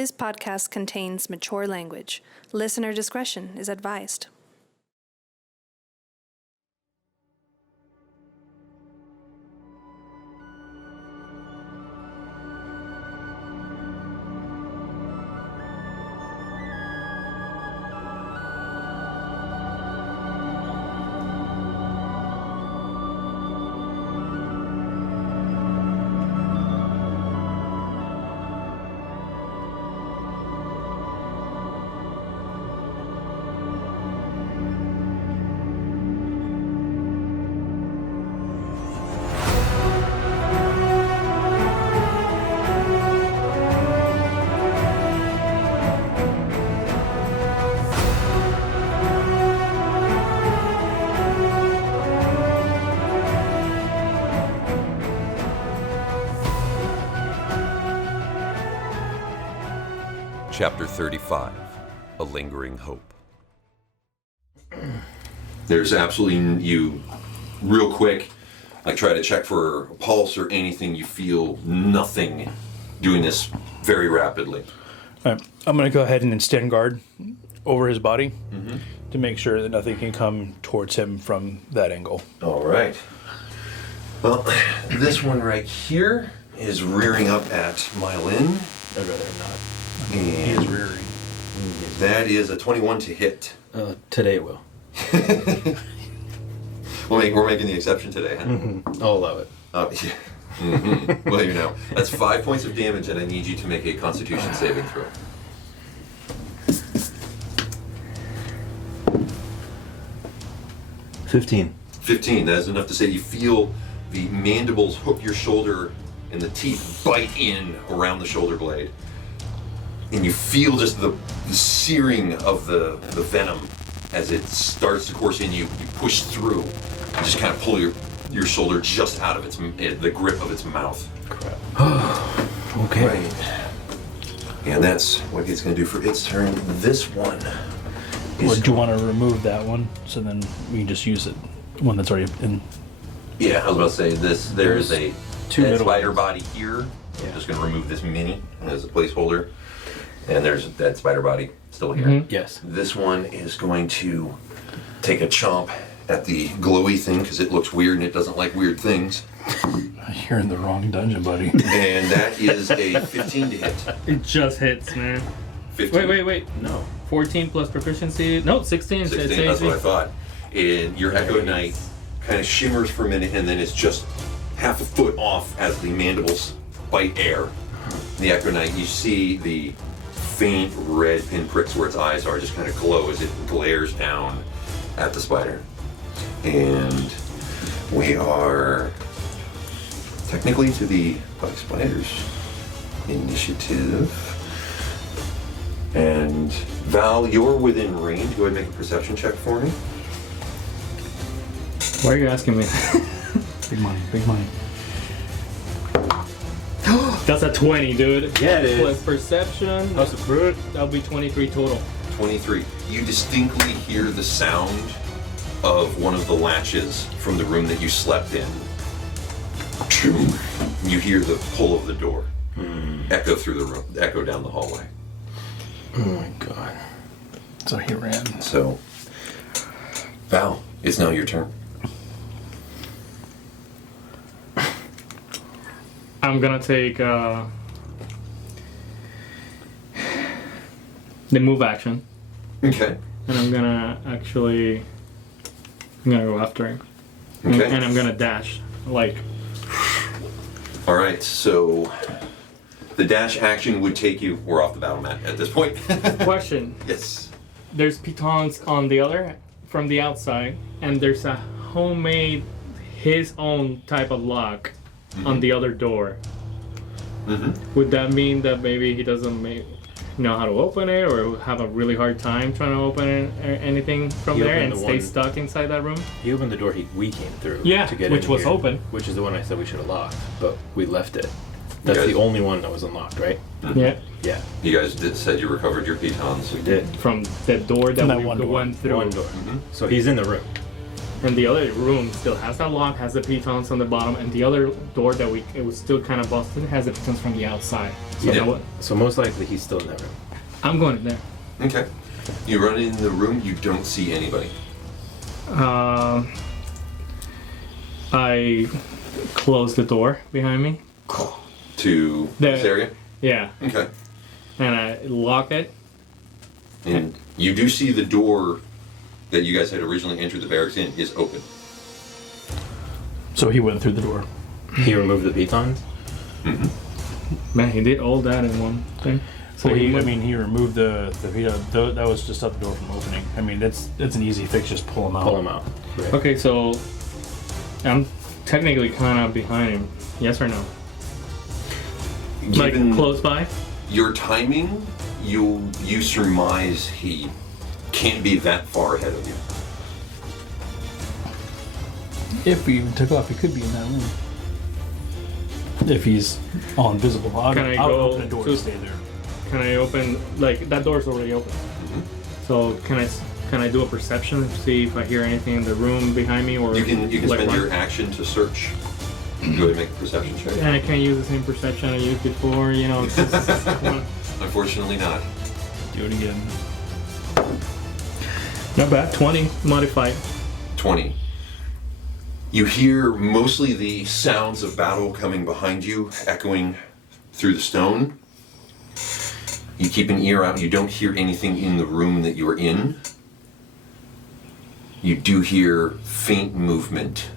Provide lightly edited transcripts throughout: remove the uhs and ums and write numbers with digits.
This podcast contains mature language. Listener discretion is advised. Chapter 35, A Lingering Hope. There's absolutely, you, real quick, like try to check for a pulse or anything, you feel nothing doing this very rapidly. All right. I'm going to go ahead and stand guard over his body to make sure that nothing can come towards him from that angle. All right. Well, this one right here is rearing up at Meilin. I'd rather not. And he is rearing. That is a 21 to hit. Today it will. We're making the exception today, huh? Mm-hmm. I'll allow it. Yeah. Mm-hmm. Well, you know. That's 5 points of damage, and I need you to make a Constitution saving throw. $15. 15. That is enough to say you feel the mandibles hook your shoulder, and the teeth bite in around the shoulder blade. And you feel just the searing of the venom as it starts to course in you. You push through and just kind of pull your shoulder just out of the grip of its mouth. Crap. Okay. Right. And that's what it's going to do for its turn. This one is... Would you want to remove that one so then we can just use it, one that's already in? Yeah, I was about to say this. There's a spider body here. Yeah. I'm just going to remove this mini as a placeholder. And there's that spider body still here. Mm-hmm. Yes. This one is going to take a chomp at the glowy thing because it looks weird and it doesn't like weird things. You're in the wrong dungeon, buddy. And that is a 15 to hit. It just hits, man. 15. Wait. No. 14 plus proficiency. No, 16. 16, that's what I thought. And your Echo Knight kind of shimmers for a minute and then it's just half a foot off as the mandibles bite air. The Echo Knight, you see the faint red pinpricks where its eyes are just kind of glow as it glares down at the spider. And we are technically to the Black Spider's initiative. And Val, you're within range. Go ahead and make a perception check for me. Why are you asking me? Big money. That's a 20, dude. Yeah, it is. Plus perception. How's the brute? That'll be 23 total. 23. You distinctly hear the sound of one of the latches from the room that you slept in. You hear the pull of the door echo through the room, echo down the hallway. Oh my god. So he ran. So, Val, it's now your turn. I'm gonna take the move action. Okay. And I'm gonna go after him. Okay. And I'm gonna dash. Like, All right, so the dash action would take you, we're off the battle mat at this point. question. Yes. There's pitons on the other, from the outside, and there's a homemade, his own type of lock on the other door. Would that mean that maybe he doesn't know how to open it, or have a really hard time trying to open it, or anything from He there, opened and the stay one- stuck inside that room? He opened the door we came through. Yeah, to get which in was here, open. Which is the one I said we should have locked, but we left it. That's guys- the only one that was unlocked, right? Yeah, Yeah, You guys said you recovered your pitons. we did. from the door that That we one door. went through. One door. So he's in the room. And the other room still has that lock, has the pitons on the bottom, and the other door that it was still kind of busted has the pitons from the outside. So Yeah. So most likely he's still in that room. I'm going in there. Okay. You run in the room, you don't see anybody. I close the door behind me. To this area? Yeah, Okay. and I lock it. And you do see the door that you guys had originally entered the barracks in is open. So he went through the door. He removed the pitons. Man, he did all that in one thing. So Well, he removed the that was to stop the door from opening. I mean, that's an easy fix. Just pull him out. Pull him out. Right. Okay, so I'm technically kind of behind him. Yes or no? Like Given close by? your timing, you surmise he can't be that far ahead of you. If he even took off, he could be in that room. If he's all invisible, I'll Can I I'll go open the door to- and stay there. Can I open, like, that door's already open. So can I do a perception to see if I hear anything in the room behind me, or You can like spend run? your action to search. Go ahead and make a perception check. And I can't use the same perception I used before, you know. Unfortunately not. Do it again. Not bad. 20 modified. 20. You hear mostly the sounds of battle coming behind you, echoing through the stone. You keep an ear out. You don't hear anything in the room that you're in. You do hear faint movement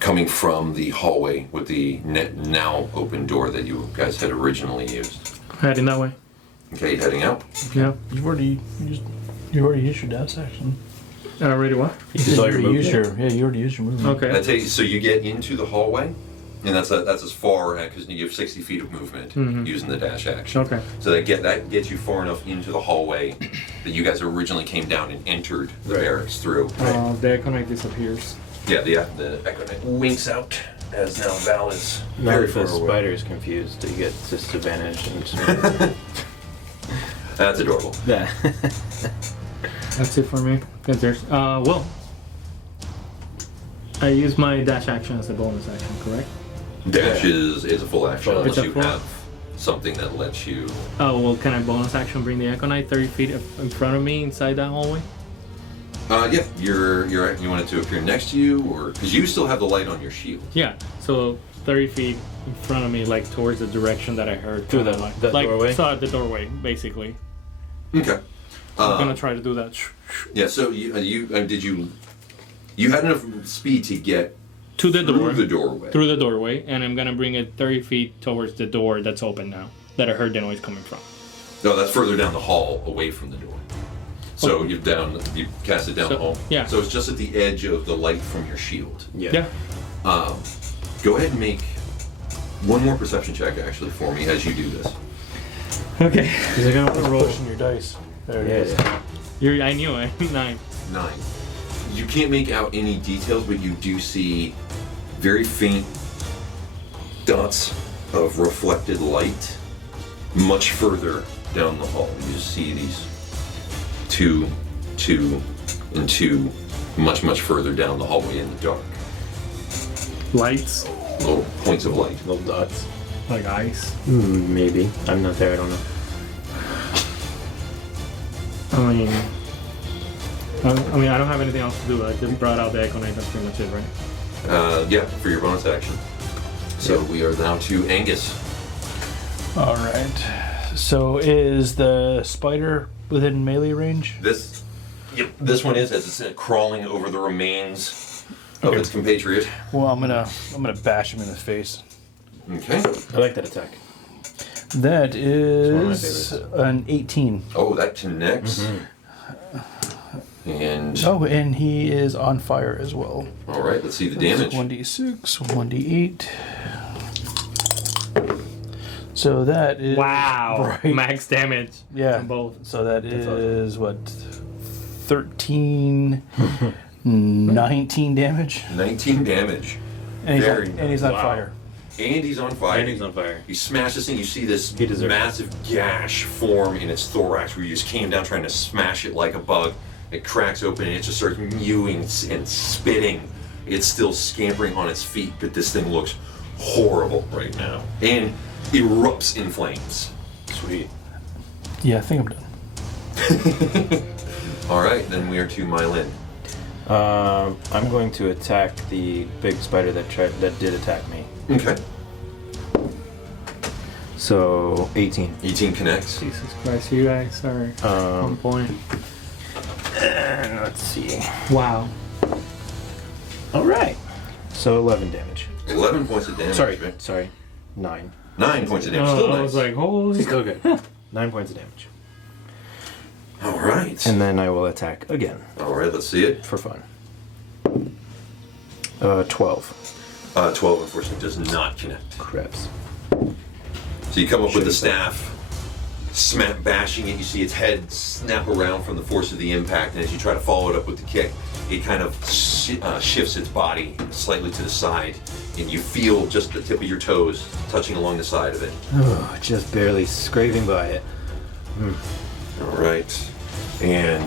coming from the hallway with the now open door that you guys had originally used. Heading that way. Okay, heading out. Yeah. You already used your dash action. Already what? You already moved used you already used your movement. Okay. That takes, so you get into the hallway, and that's as far because you have 60 feet of movement using the dash action. Okay. So that gets you far enough into the hallway that you guys originally came down and entered the barracks through. The Econite disappears. Yeah, the Echo Knight winks out as now Val is Now very if far the away. spider is confused, he gets disadvantage and That's adorable. that. That's it for me. Cause there's well, I use my dash action as a bonus action, correct? Dash is a full action Full- unless It's a you full- have something that lets you. Oh well, can I bonus action bring the Econite 30 feet in front of me inside that hallway? Yeah, you want it to appear next to you, or because you still have the light on your shield. Yeah. So 30 feet in front of me, like towards the direction that I heard. Through kinda that like doorway? So at the doorway, basically. Okay. I'm gonna try to do that. Yeah. So you had enough speed to get To the door. through the doorway. Through the doorway, and I'm gonna bring it 30 feet towards the door that's open now, that I heard the noise coming from. No, that's further down the hall, away from the door. So you cast it down the So- hall. yeah. So it's just at the edge of the light from your shield. Yeah. Go ahead and make one more perception check actually for me as you do this. Okay. Is it gonna roll in your dice? There it is. Yeah. I knew it. 9. 9. You can't make out any details, but you do see very faint dots of reflected light much further down the hall. You just see these two, and two much further down the hallway in the dark. Lights, Little points of light. Little dots. like ice. Maybe. I'm not there, I don't know. I mean, I don't have anything else to do. I just brought out the Econite. That's pretty much it, right? Yeah, for your bonus action. So we are now to Angus. All right. So is the spider within melee range? This one is as it's crawling over the remains of its compatriot. Well, I'm gonna bash him in the face. Okay. I like that attack. That one of my is favorites. an 18. Oh, that connects. And Oh, and he is on fire as well. all right, let's see the damage. 1d6, 1d8. So that is Wow. right. Max damage. Yeah. On both. So that is what 13, 19 damage, 19 damage. and he's Very on, and he's on wow. fire. And he's on fire. And he's on fire. You smash this thing, you see this He deserves it. massive gash form in its thorax where you just came down trying to smash it like a bug. It cracks open and it just starts mewing and spitting. It's still scampering on its feet, but this thing looks horrible right now and erupts in flames. Sweet. Yeah, I think I'm done. All right, then we are to Meilin. I'm going to attack the big spider that did attack me. Okay. So 18. 18 connects. Jesus Christ, you guys are on point. And let's see. Wow. All right. So 11 damage. 11 points of damage. Sorry. 9. 9 points of damage. Still I nice. was like, holy. Still good. 9 points of damage. All right. And then I will attack again All right, let's see it. for fun. 12. 12 unfortunately does not connect. Crabs. So you come up with the staff, bashing it. You see its head snap around from the force of the impact, and as you try to follow it up with the kick, it kind of shifts its body slightly to the side, and you feel just the tip of your toes touching along the side of it. Oh, just barely scraping by it. All right, and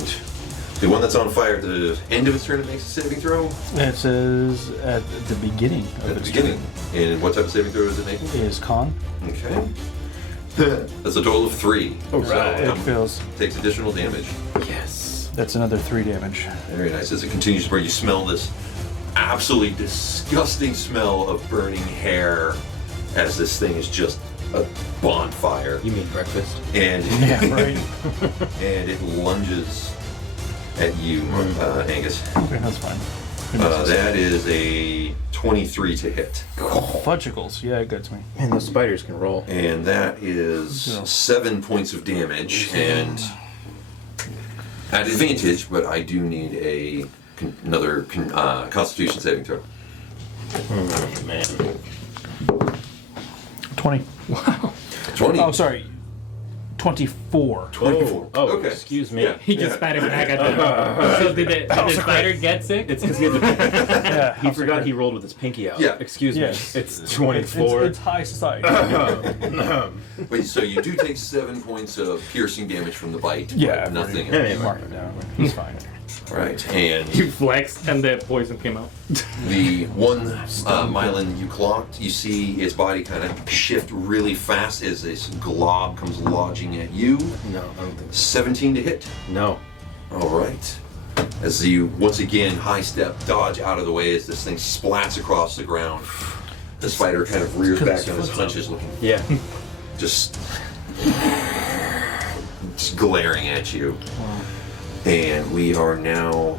the one that's on fire at the end of its turn, it makes a saving throw. It says at the beginning of At the its beginning. And what type of saving throw is it making? turn is con. Okay. That's a total of 3. Right. It fails. Takes additional damage. Yes. That's another 3 damage. Very nice. As it continues to burn, you smell this absolutely disgusting smell of burning hair as this thing is just a bonfire. You mean breakfast? And Yeah, right. and it lunges at you, Angus. Okay, that's fine. It misses. That is a 23 to hit. Fudgicles. Yeah, it gets me. And those spiders can roll. And that is Yeah. 7 points of damage. And at advantage, but I do need another Constitution saving throw. Oh, man. 20. 20. Oh, sorry. 24. 24. Oh, okay. excuse me. Yeah. He just patted back at them. So did the spider get sick? It's because he had the Yeah, he forgot he rolled with his pinky out. Yeah. Excuse me. Yes. It's 24. It's high society. Wait, so you do take 7 points of piercing damage from the bite. Yeah, but nothing yeah, else. yeah. Mark it down. He's fine. Right, and You flexed and the poison came out. the one Meilin you clocked, you see its body kind of shift really fast as this glob comes lodging at you. No, I don't think so. 17 to hit. No. All right. As you once again high step, dodge out of the way as this thing splats across the ground. The spider kind of rears back on his hunches, looking Yeah. just glaring at you. And we are now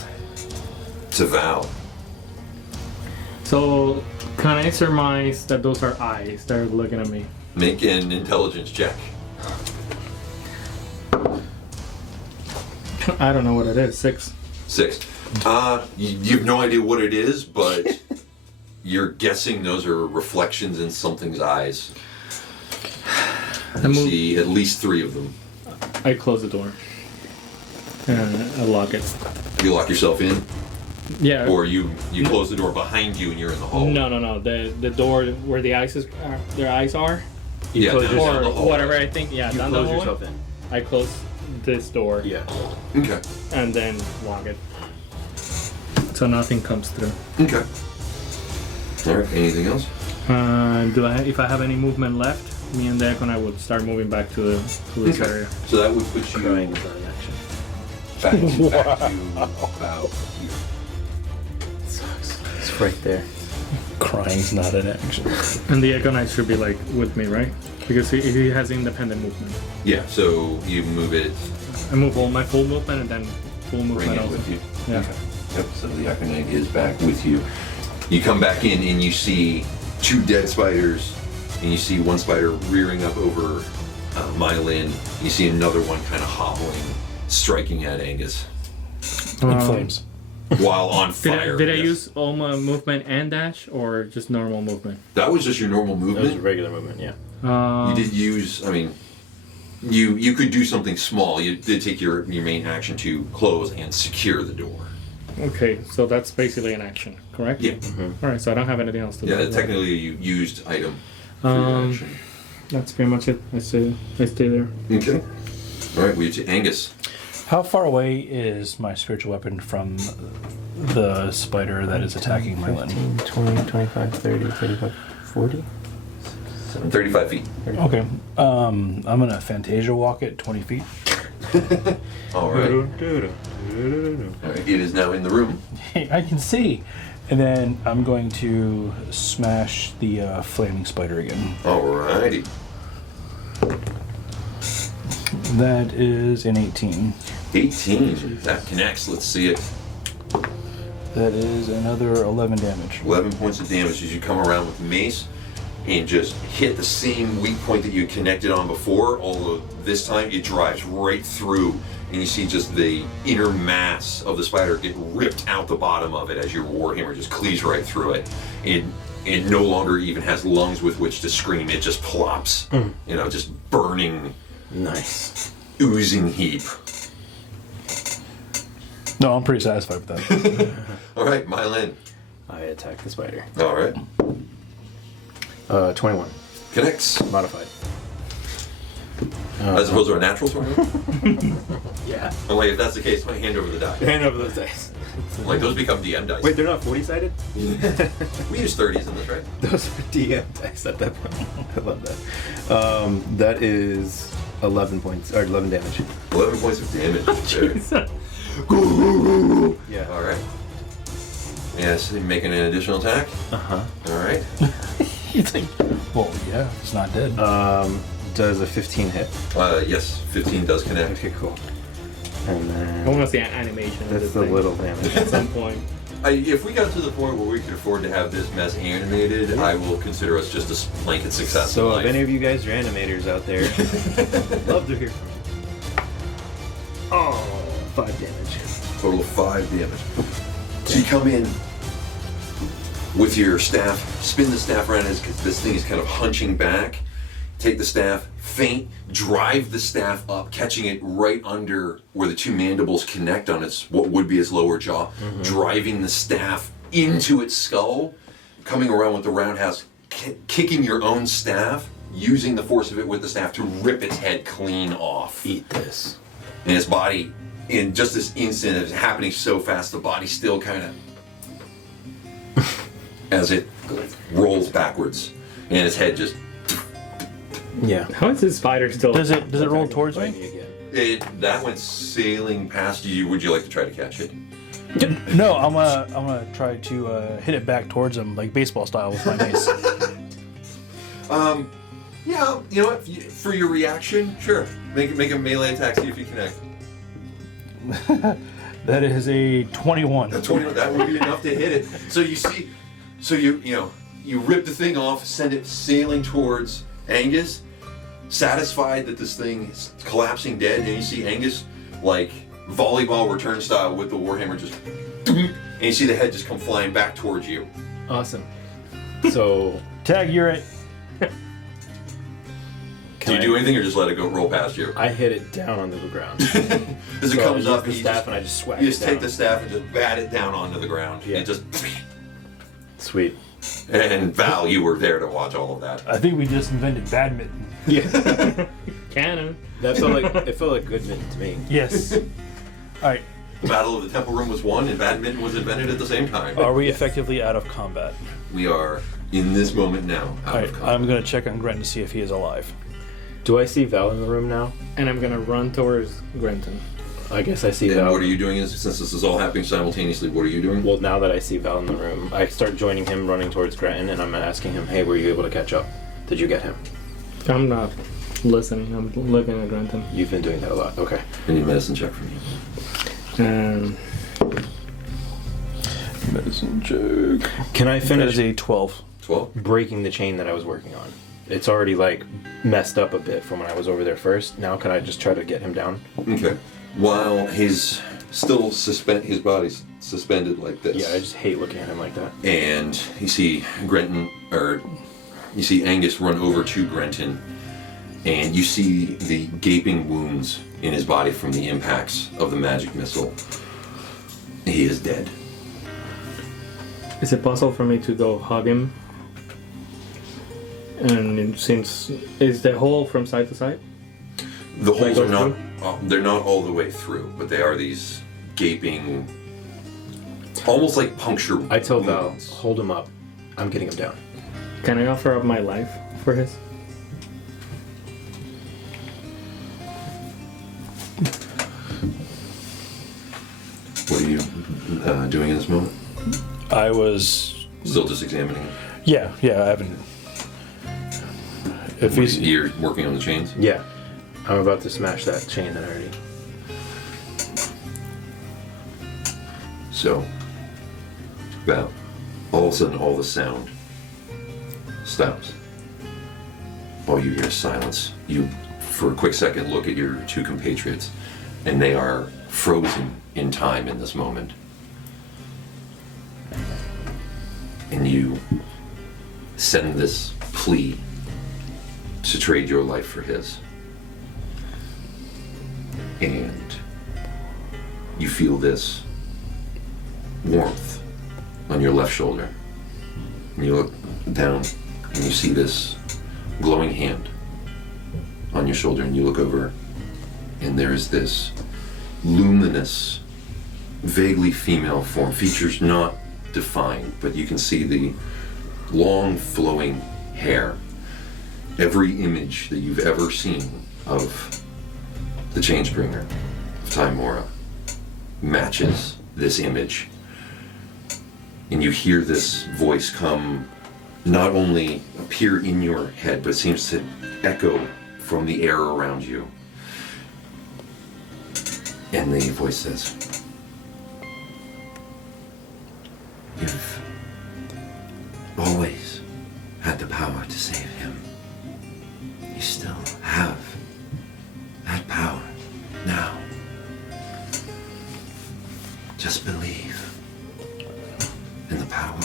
to Val. So can I surmise that those are eyes that are looking at me? Make an intelligence check. I don't know what it is. 6. 6. You have no idea what it is, but you're guessing those are reflections in something's eyes. I You move. see at least 3 of them. I close the door. And I lock it. You lock yourself in, Yeah. or you close the door behind you and you're in the hall. No. The door where the eyes their eyes are, Yeah, close down yourself- the or hall. whatever I think. Yeah, You down the close hallway. yourself in. I close this door. Yeah. Okay. And then lock it. So nothing comes through. Okay. All right. Anything else? If I have any movement left, me and Deck and I would start moving back to this Okay. area. So that would put you Crying is not an action. back to about here. Sucks. It's right there. Crying's not an action. And the Echo Knight should be like with me, right? Because he has independent movement. Yeah. So you move it, I move all my full movement and then full bring movement it also. with you. Yeah. Okay. Yep. So the Aconite is back with you. You come back in and you see 2 dead spiders, and you see one spider rearing up over Meilin. You see another one kind of hobbling, striking at Angus In flames. while on fire. Did I yes. use all my movement and dash or just normal movement? That was just your normal That was a movement. regular movement, yeah. You did use. I mean, you could do something small. You did take your main action to close and secure the door. Okay, so that's basically an action, correct? Yeah. All right, so I don't have anything else to do. Yeah. Technically, you used item for your action. That's pretty much it. I stay there. Okay. All right. We to Angus. How far away is my spiritual weapon from the spider that is attacking Meilin? 15, 20, 25, 30, 35, 40? 35 feet. Okay. I'm gonna Fantasia walk it 20 feet. All right. All right. It is now in the room. Hey, I can see. And then I'm going to smash the flaming spider again. Alrighty. That is an 18. 18. That connects. Let's see it. That is another 11 damage. 11 points of damage as you come around with mace and just hit the same weak point that you connected on before, although this time it drives right through and you see just the inner mass of the spider get ripped out the bottom of it as your warhammer just cleaves right through it. It no longer even has lungs with which to scream. It just plops, you know, just burning, Nice. oozing heap. No, I'm pretty satisfied with that. All right, Meilin. I attack the spider. All right. 21. Connects. Modified. As opposed to a natural 21? Yeah. Oh, wait, if that's the case, I hand over the die. Hand over those dice. Like, those become DM dice. Wait, they're not 40-sided? We use 30s in this, right? Those are DM dice at that point. I love that. That is 11 points, or 11 damage. 11 points of damage. There. Yeah. All right. Yes, making an additional attack. Uh-huh. All right. It's like, well, yeah, it's not dead. Does a 15 hit? Yes, 15 does connect. Okay, cool. And I then... want to see an animation of That's this the thing little damage. at some point. If we got to the point where we could afford to have this mess animated, I will consider us just a blanket success. So in if life. any of you guys are animators out there, love to hear from you. Oh, 5 damage. Total of 5 damage. So you come in with your staff, spin the staff around as this thing is kind of hunching back. Take the staff, feint, drive the staff up, catching it right under where the two mandibles connect on its what would be its lower jaw, driving the staff into its skull, coming around with the roundhouse, kicking your own staff, using the force of it with the staff to rip its head clean off. Eat this. And its body, in just this instant, it's happening so fast, the body still kind of, as it rolls backwards, and its head just, Yeah. How is this spider still? Does it roll towards Bite me? again. that went sailing past you. Would you like to try to catch it? No, I'm gonna try to hit it back towards him, like baseball style, with my mace. Yeah, you know what? For your reaction, sure. Make a melee attack, see if you connect. That is a 21. That 20, that would be enough to hit it. So you see, you rip the thing off, send it sailing towards Angus, satisfied that this thing is collapsing dead, and you see Angus, like volleyball return style with the warhammer just, and you see the head just come flying back towards you. Awesome. So, Tag, you're it. Do you do anything or just let it go roll past you? I hit it down onto the ground. As it So comes I up, use you the staff just, and I just swag you it just down. take the staff and just bat it down onto the ground. Yeah. It just, Sweet. and Val, you were there to watch all of that. I think we just invented badminton. Yeah. Cannon. That felt like good mitten to me. Yes. All right. The Battle of the Temple Room was won, and badminton was invented at the same time. Are we effectively out of combat? We are in this moment now out All right. of combat. I'm gonna check on Gren to see if he is alive. Do I see Val in the room now? And I'm gonna run towards Grenton. I guess I see And Val. what are you doing? Since this is all happening simultaneously, what are you doing? Well, now that I see Val in the room, I start joining him running towards Grenton, and I'm asking him, hey, were you able to catch up? Did you get him? I'm not listening. I'm looking at Grenton. You've been doing that a lot. Okay. I need a medicine check from you. Medicine check. Can I That finish is a 12. 12? breaking the chain that I was working on? It's already, like, messed up a bit from when I was over there first. Now can I just try to get him down? Okay. While he's still his body's suspended like this. Yeah, I just hate looking at him like that. And you see you see Angus run over to Grenton, and you see the gaping wounds in his body from the impacts of the magic missile. He is dead. Is it possible for me to go hug him? And since is the hole from side to side? The holes Like are not those they're not all the way through, but they are these gaping, almost like puncture I told Val, wounds. hold him up. I'm getting him down. Can I offer up my life for his? What are you doing in this moment? I was. Still just examining it? Yeah, I haven't. If he's. You're working on the chains? Yeah. I'm about to smash that chain that I already... So, Val, all of a sudden, all the sound stops. All you hear is silence. You, for a quick second, look at your two compatriots, and they are frozen in time in this moment. And you send this plea to trade your life for his. And you feel this warmth on your left shoulder. And you look down and you see this glowing hand on your shoulder, and you look over and there's this luminous, vaguely female form, features not defined, but you can see the long flowing hair. Every image that you've ever seen of the Changebringer of Timora matches this image. And you hear this voice come, not only appear in your head, but seems to echo from the air around you. And the voice says, "You've always had the power to save him. You still have that power now. Just believe in the power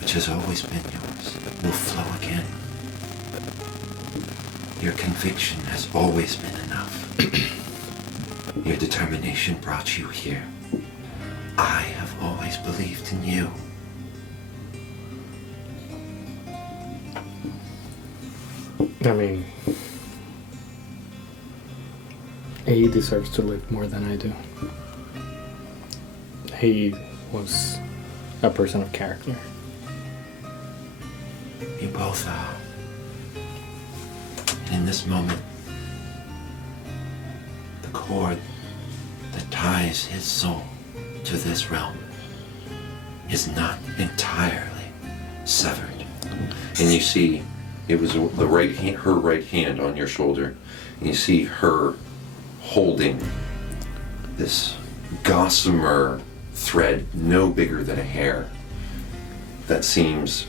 which has always been yours will flow again. Your conviction has always been enough. Your determination brought you here. I have always believed in you." I mean, he deserves to live more than I do. He was a person of character. You both are. And in this moment, the cord that ties his soul to this realm is not entirely severed. And you see, it was the right hand, her right hand on your shoulder, and you see her holding this gossamer thread no bigger than a hair that seems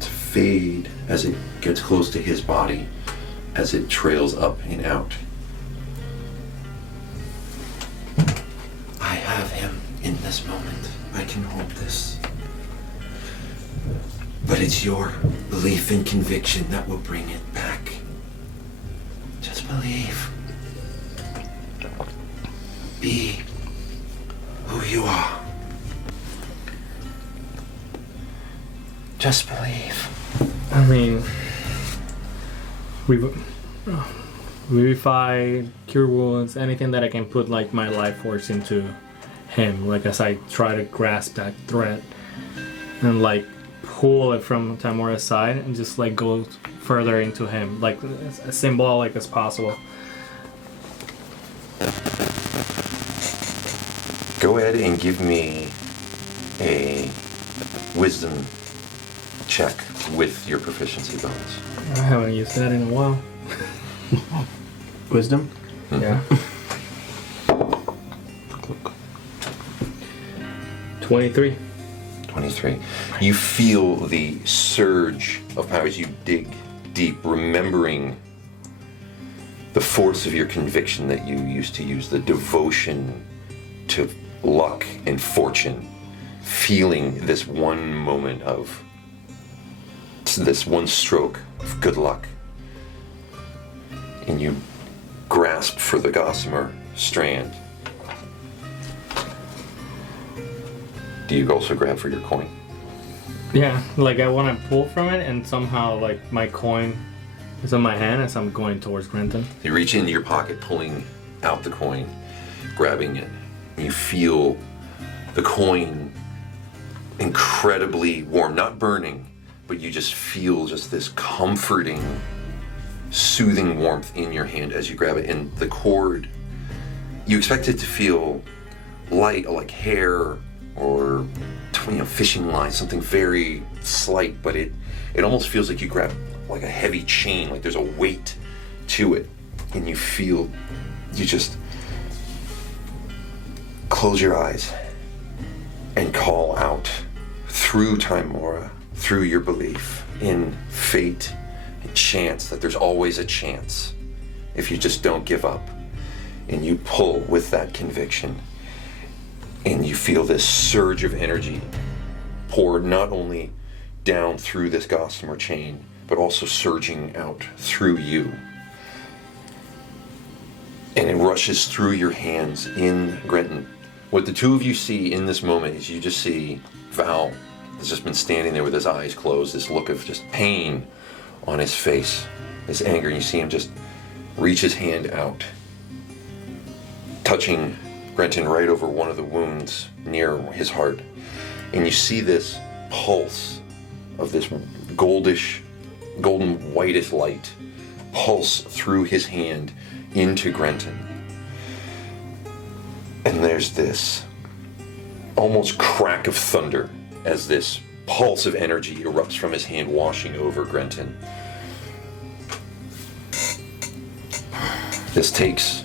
to fade as it gets close to his body, as it trails up and out. I have him in this moment. I can hold this. But it's your belief and conviction that will bring it back. Just believe. Be who you are. Just believe. I mean, revivify, cure wounds, anything that I can put like my life force into him, like as I try to grasp that thread and like pull it from Timora's side and just like go further into him, like as symbolic as possible. Go ahead and give me a wisdom check with your proficiency bonus. I haven't used that in a while. Wisdom? Yeah. 23. 23. You feel the surge of power as you dig deep, remembering the force of your conviction that you used to use, the devotion to luck and fortune, feeling this one moment of, this one stroke of good luck. And you grasp for the gossamer strand. Do you also grab for your coin? Yeah, like I want to pull from it and somehow like my coin It's on my hand as I'm going towards Grenton. You reach into your pocket, pulling out the coin, grabbing it. And you feel the coin incredibly warm, not burning, but you just feel just this comforting, soothing warmth in your hand as you grab it. And the cord, you expect it to feel light, like hair or fishing line, something very slight, but it almost feels like you grab like a heavy chain, like there's a weight to it. And you feel, you just close your eyes and call out through Time Mora, through your belief in fate and chance, that there's always a chance if you just don't give up. And you pull with that conviction, and you feel this surge of energy poured not only down through this gossamer chain, but also surging out through you. And it rushes through your hands in Grenton. What the two of you see in this moment is you just see Val has just been standing there with his eyes closed, this look of just pain on his face, this anger. And you see him just reach his hand out, touching Grenton right over one of the wounds near his heart. And you see this pulse of this golden whitish light pulse through his hand into Grenton. And there's this almost crack of thunder as this pulse of energy erupts from his hand, washing over Grenton. This takes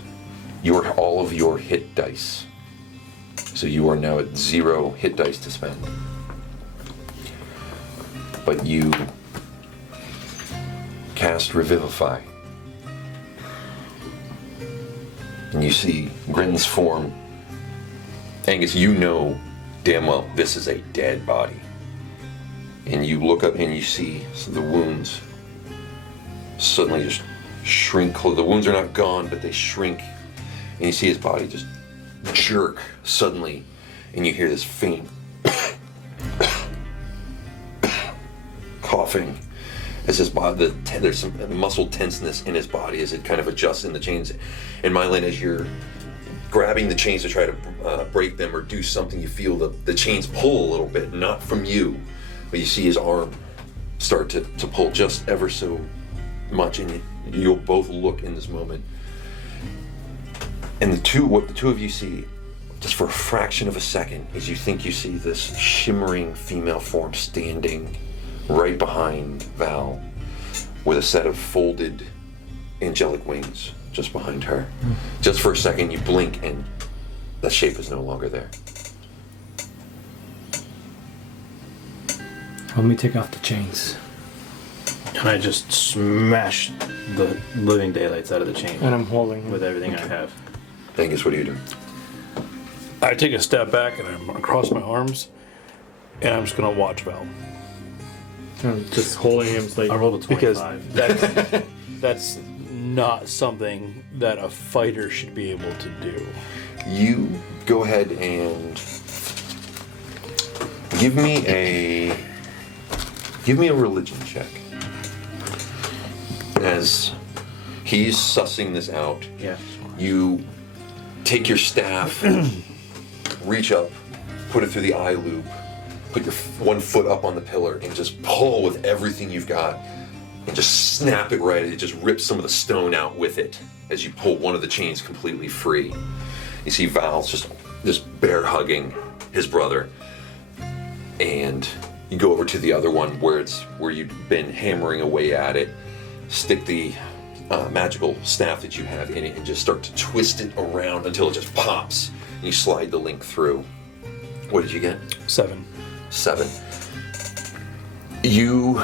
all of your hit dice. So you are now at 0 hit dice to spend. But you cast Revivify. And you see Grenton's form. Angus, you know damn well this is a dead body. And you look up and you see the wounds suddenly just shrink. The wounds are not gone, but they shrink. And you see his body just jerk suddenly. And you hear this faint coughing as his body, there's some muscle tenseness in his body as it kind of adjusts in the chains. And Meilin, as you're grabbing the chains to try to break them or do something, you feel the chains pull a little bit, not from you, but you see his arm start to pull just ever so much, and you'll both look in this moment. And what the two of you see, just for a fraction of a second, is you think you see this shimmering female form standing right behind Val with a set of folded angelic wings just behind her. Just for a second you blink and the shape is no longer there. Let me take off the chains. And I just smash the living daylights out of the chain And I'm holding with everything I have. Angus, what do you do? I take a step back and I'm across my arms, and I'm just gonna watch Val. I'm just holding him like I rolled a Because 25. that's not something that a fighter should be able to do. You go ahead and give me a religion check. As he's sussing this out, Yeah. you take your staff, reach up, put it through the eye loop, put your one foot up on the pillar, and just pull with everything you've got, and just snap it right. It just rips some of the stone out with it as you pull one of the chains completely free. You see Val's just bear hugging his brother, and you go over to the other one where you've been hammering away at it, stick the magical staff that you have in it and just start to twist it around until it just pops, and you slide the link through. What did you get? 7. 7. You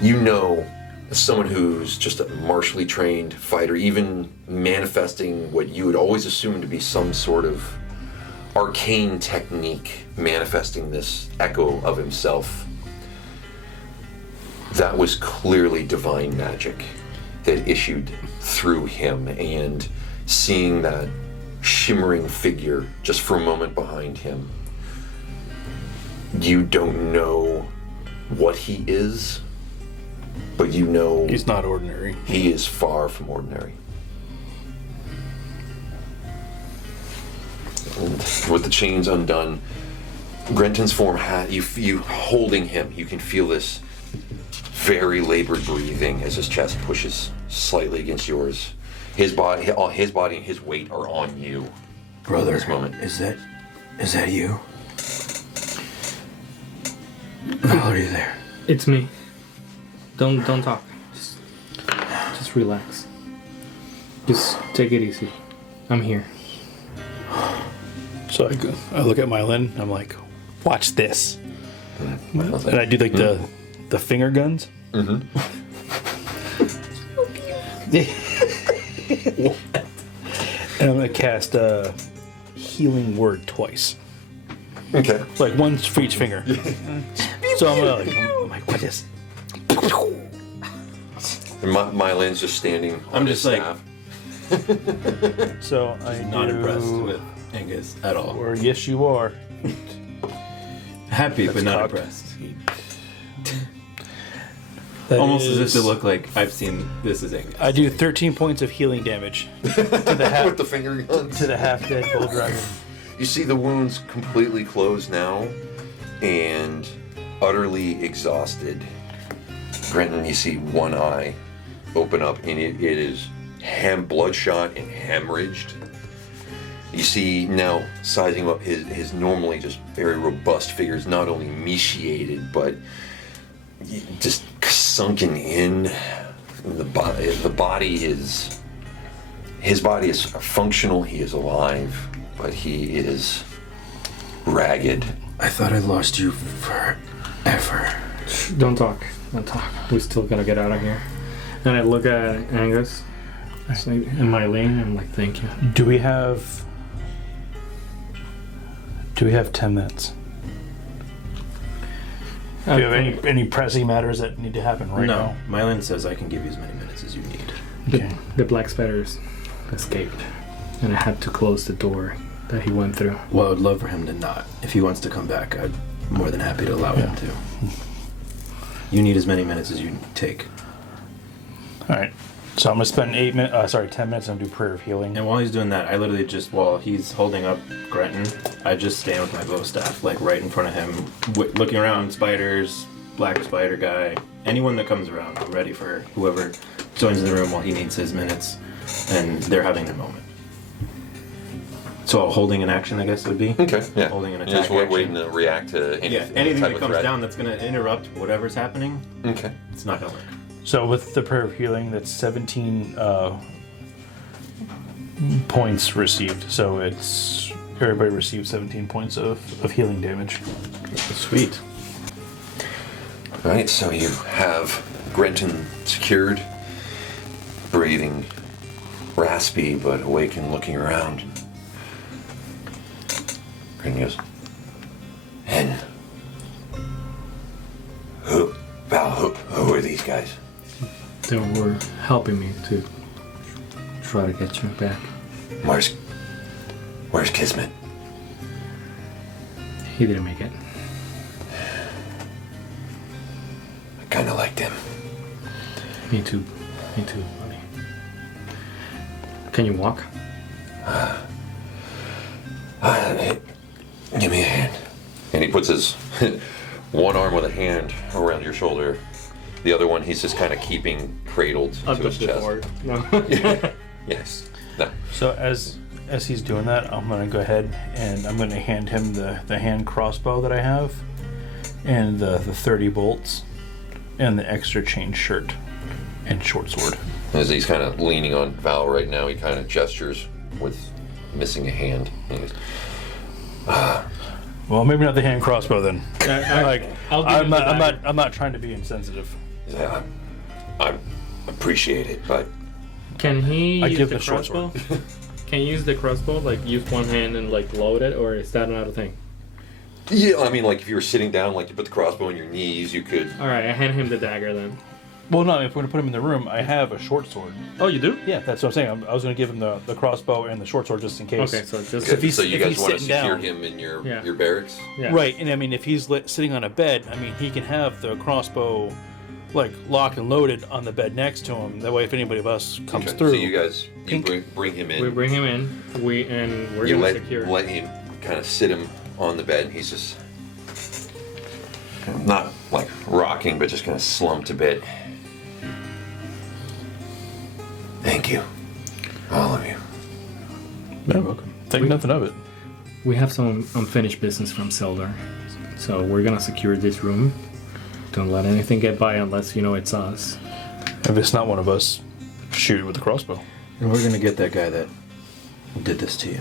know, as someone who's just a martially trained fighter, even manifesting what you would always assume to be some sort of arcane technique, manifesting this echo of himself, that was clearly divine magic that issued through him. And seeing that shimmering figure just for a moment behind him, you don't know what he is, but you know He's not ordinary. he is far from ordinary. And with the chains undone, Grenton's form, you holding him, you can feel this very labored breathing as his chest pushes slightly against yours. His body and his weight are on you. Brother, in this moment. is that you? Val, are you there? It's me. Don't talk. Just relax. Just take it easy. I'm here. So I look at Meilin. I'm like, watch this. And I do like the finger guns. Mm-hmm. And I'm gonna cast a healing word twice. Okay. Like once for each finger. So I'm like, watch this. And Meilin's just standing on I'm his just like- staff. So I Not do, impressed with Angus at all. Or yes, you are. Happy, but That's not cocked. impressed. That Almost as if is- to look like I've seen this as Angus. I do 13 points of healing damage to the half With the finger guns. to the half dead bull dragon. You see the wounds completely closed now and utterly exhausted. Grenton, you see one eye open up and it is bloodshot and hemorrhaged. You see now sizing up his normally just very robust figure is not only emaciated but just sunken in. The body is his body is functional. He is alive, but he is ragged. I thought I lost you forever. Don't talk. Don't talk. We still gotta get out of here. And I look at Angus in my lane. I'm like, thank you. Do we have 10 minutes? Do you have any pressing matters that need to happen right No, now? Meilin says I can give you as many minutes as you need. Okay. The black spiders escaped, and I had to close the door that he went through. Well, I would love for him to not. If he wants to come back, I'm more than happy to allow him to. You need as many minutes as you take. All right. So I'm gonna spend 10 minutes and do prayer of healing. And while he's doing that, I literally just, while he's holding up Grenton, I just stand with my bow staff, like right in front of him, looking around, spiders, black spider guy, anyone that comes around. I'm ready for whoever joins the room while he needs his minutes, and they're having their moment. So holding an action, I guess, would be? Okay, yeah. Holding an attack Just waiting action. to react to any, Yeah, any anything type that of comes threat. down that's going to interrupt whatever's happening, Okay. it's not going to work. So with the prayer of healing, that's 17 points received. So it's everybody receives 17 points of healing damage. Sweet. All right, so you have Grenton secured, breathing raspy but awake and looking around. Grenton goes, and who are these guys? They were helping me to try to get you back. Where's Kismet? He didn't make it. I kind of liked him. Me too, buddy. Can you walk? Give me a hand. And he puts his one arm with a hand around your shoulder. The other one he's just kind of keeping cradled to his chest. No. Yes. No. So as he's doing that, I'm gonna go ahead and I'm gonna hand him the hand crossbow that I have, and the 30 bolts, and the extra chain shirt, and short sword. As he's kind of leaning on Val right now, he kind of gestures with missing a hand. He goes, Well, maybe not the hand crossbow then. I'll give him the dagger. I'm not trying to be insensitive. yeah, I appreciate it, but Can he I use give the the short crossbow? Can you use the crossbow, like use one hand and like load it, or is that not a thing? yeah, I mean, like if you were sitting down, like you put the crossbow on your knees, you could. All right, I hand him the dagger then. Well, no, if we're gonna put him in the room, I have a short sword. Oh, you do? Yeah, that's what I'm saying. I was gonna give him the crossbow and the short sword just in case. Okay, so just If he's- so you if guys he's want to sitting secure down- him in Yeah. your barracks? yeah. Right, and I mean, if he's sitting on a bed, I mean, he can have the crossbow like lock and loaded on the bed next to him. That way, if anybody of us comes Okay, through, So you guys, bring him in. We bring him in. We're you gonna secure. let him kind of sit him on the bed. He's just not like rocking, but just kind of slumped a bit. Thank you, all of you. you're welcome. Think nothing of it. We have some unfinished business from Seldar, so we're gonna secure this room. Don't let anything get by unless you know it's us. If it's not one of us, shoot it with the crossbow. And we're gonna get that guy that did this to you.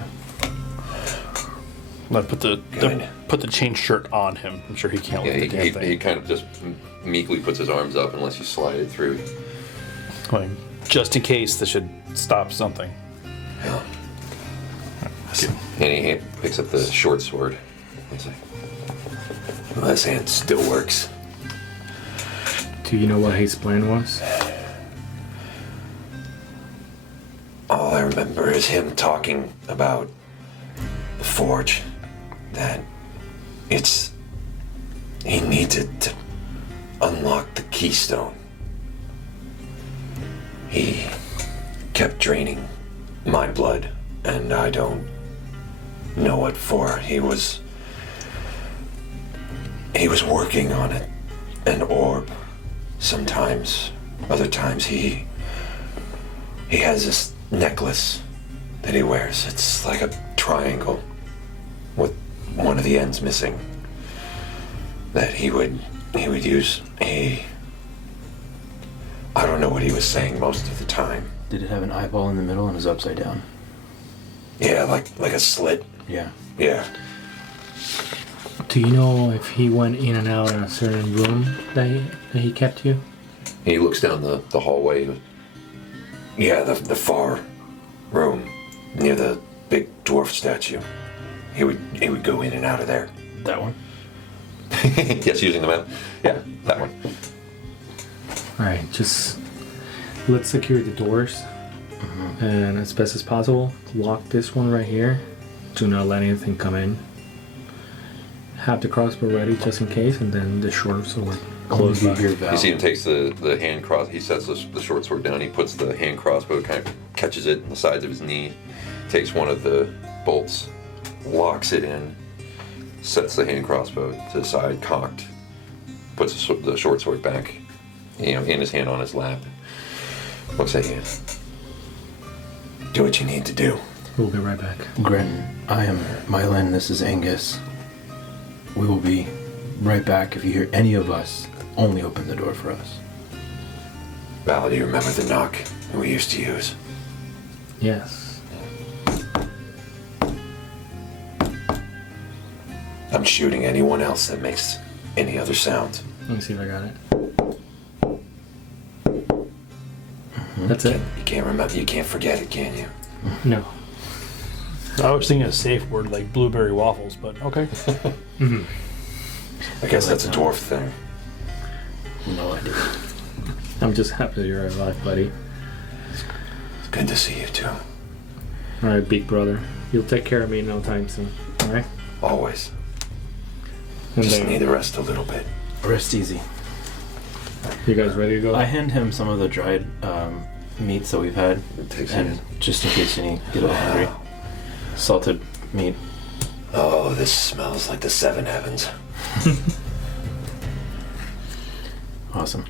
Like put Good. the chain shirt on him. I'm sure he can't Yeah, lift the damn thing. he kind of just meekly puts his arms up unless you slide it through. Like, just in case this should stop something. Yeah. And he picks up the short sword. It's like, well, this hand still works. Do you know what his plan was? All I remember is him talking about the forge. That he needed to unlock the keystone. He kept draining my blood, and I don't know what for. He was working on an orb. Sometimes, other times he has this necklace that he wears. It's like a triangle with one of the ends missing. That he would use. I don't know what he was saying most of the time. Did it have an eyeball in the middle and was upside down? Yeah, like a slit. Yeah. Yeah. Do you know if he went in and out in a certain room that he kept you? He looks down the hallway. Yeah, the far room near the big dwarf statue. He would go in and out of there. That one? Yes, using the map. Yeah, that one. Alright, just let's secure the doors. And as best as possible, lock this one right here. Do not let anything come in. Have the crossbow ready just in case, and then the short sword close by. You see him takes the hand cross. He sets the short sword down. He puts the hand crossbow, kind of catches it in the sides of his knee. Takes one of the bolts, locks it in, sets the hand crossbow to the side, cocked. Puts the short sword back, in his hand on his lap. Looks at you. Do what you need to do. We'll be right back. Gren, I am Meilin, this is Angus. We will be right back. If you hear any of us, only open the door for us. Val, do you remember the knock we used to use? Yes. I'm shooting anyone else that makes any other sound. Let me see if I got it. That's it? You can't remember. You can't forget it, can you? No. I was thinking a safe word like blueberry waffles, but okay. I guess that's a dwarf thing. No idea. I'm just happy that you're alive, buddy. It's good to see you too. Alright, big brother. You'll take care of me no time soon. Alright? Always. And Just then, need to rest a little bit. Rest easy. you guys ready to go? I hand him some of the dried meats that we've had, Takes and it. just in case you get a little hungry. Salted meat. Oh, this smells like the seven heavens. Awesome.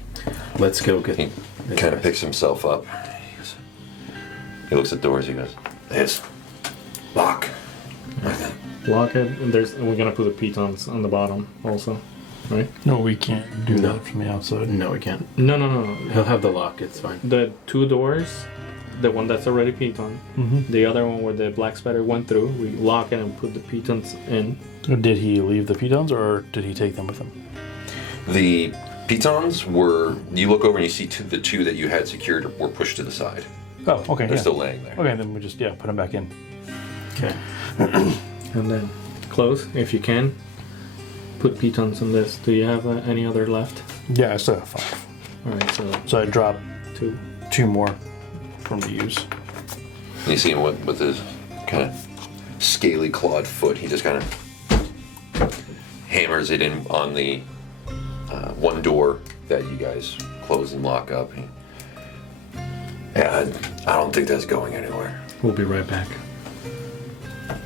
Let's go get. He kind of picks himself up. He looks at doors. He goes, "This lock." Like that. Lock it, and we're gonna put the pitons on the bottom also. Right? No, we can't do No. that from the outside. No, we can't. No. He'll have the lock. It's fine. The two doors, the one that's already piton, the other one where the black spider went through, we lock it and put the pitons in. Did he leave the pitons or did he take them with him? The pitons were. You look over and you see the two that you had secured were pushed to the side. Oh, okay. They're Yeah. still laying there. Okay, then we just put them back in. Okay. And then close, if you can. Put pitons on this. Do you have any other left? Yeah, I still have 5. Alright, so So I dropped 2. 2 more from the use. And you see him with his kind of scaly clawed foot. He just kind of hammers it in on the one door that you guys close and lock up. Yeah, I don't think that's going anywhere. We'll be right back.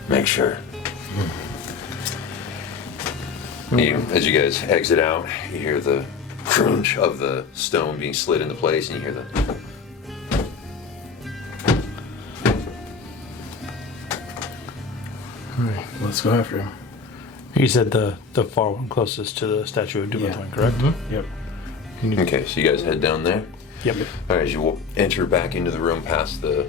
Make sure. As you guys exit out, you hear the crunch of the stone being slid into place, and you hear the... Alright, let's go after him. You said the far one closest to the statue of Dumatoin, correct? Yep. Okay, so you guys head down there. Yep. All right, as you enter back into the room past the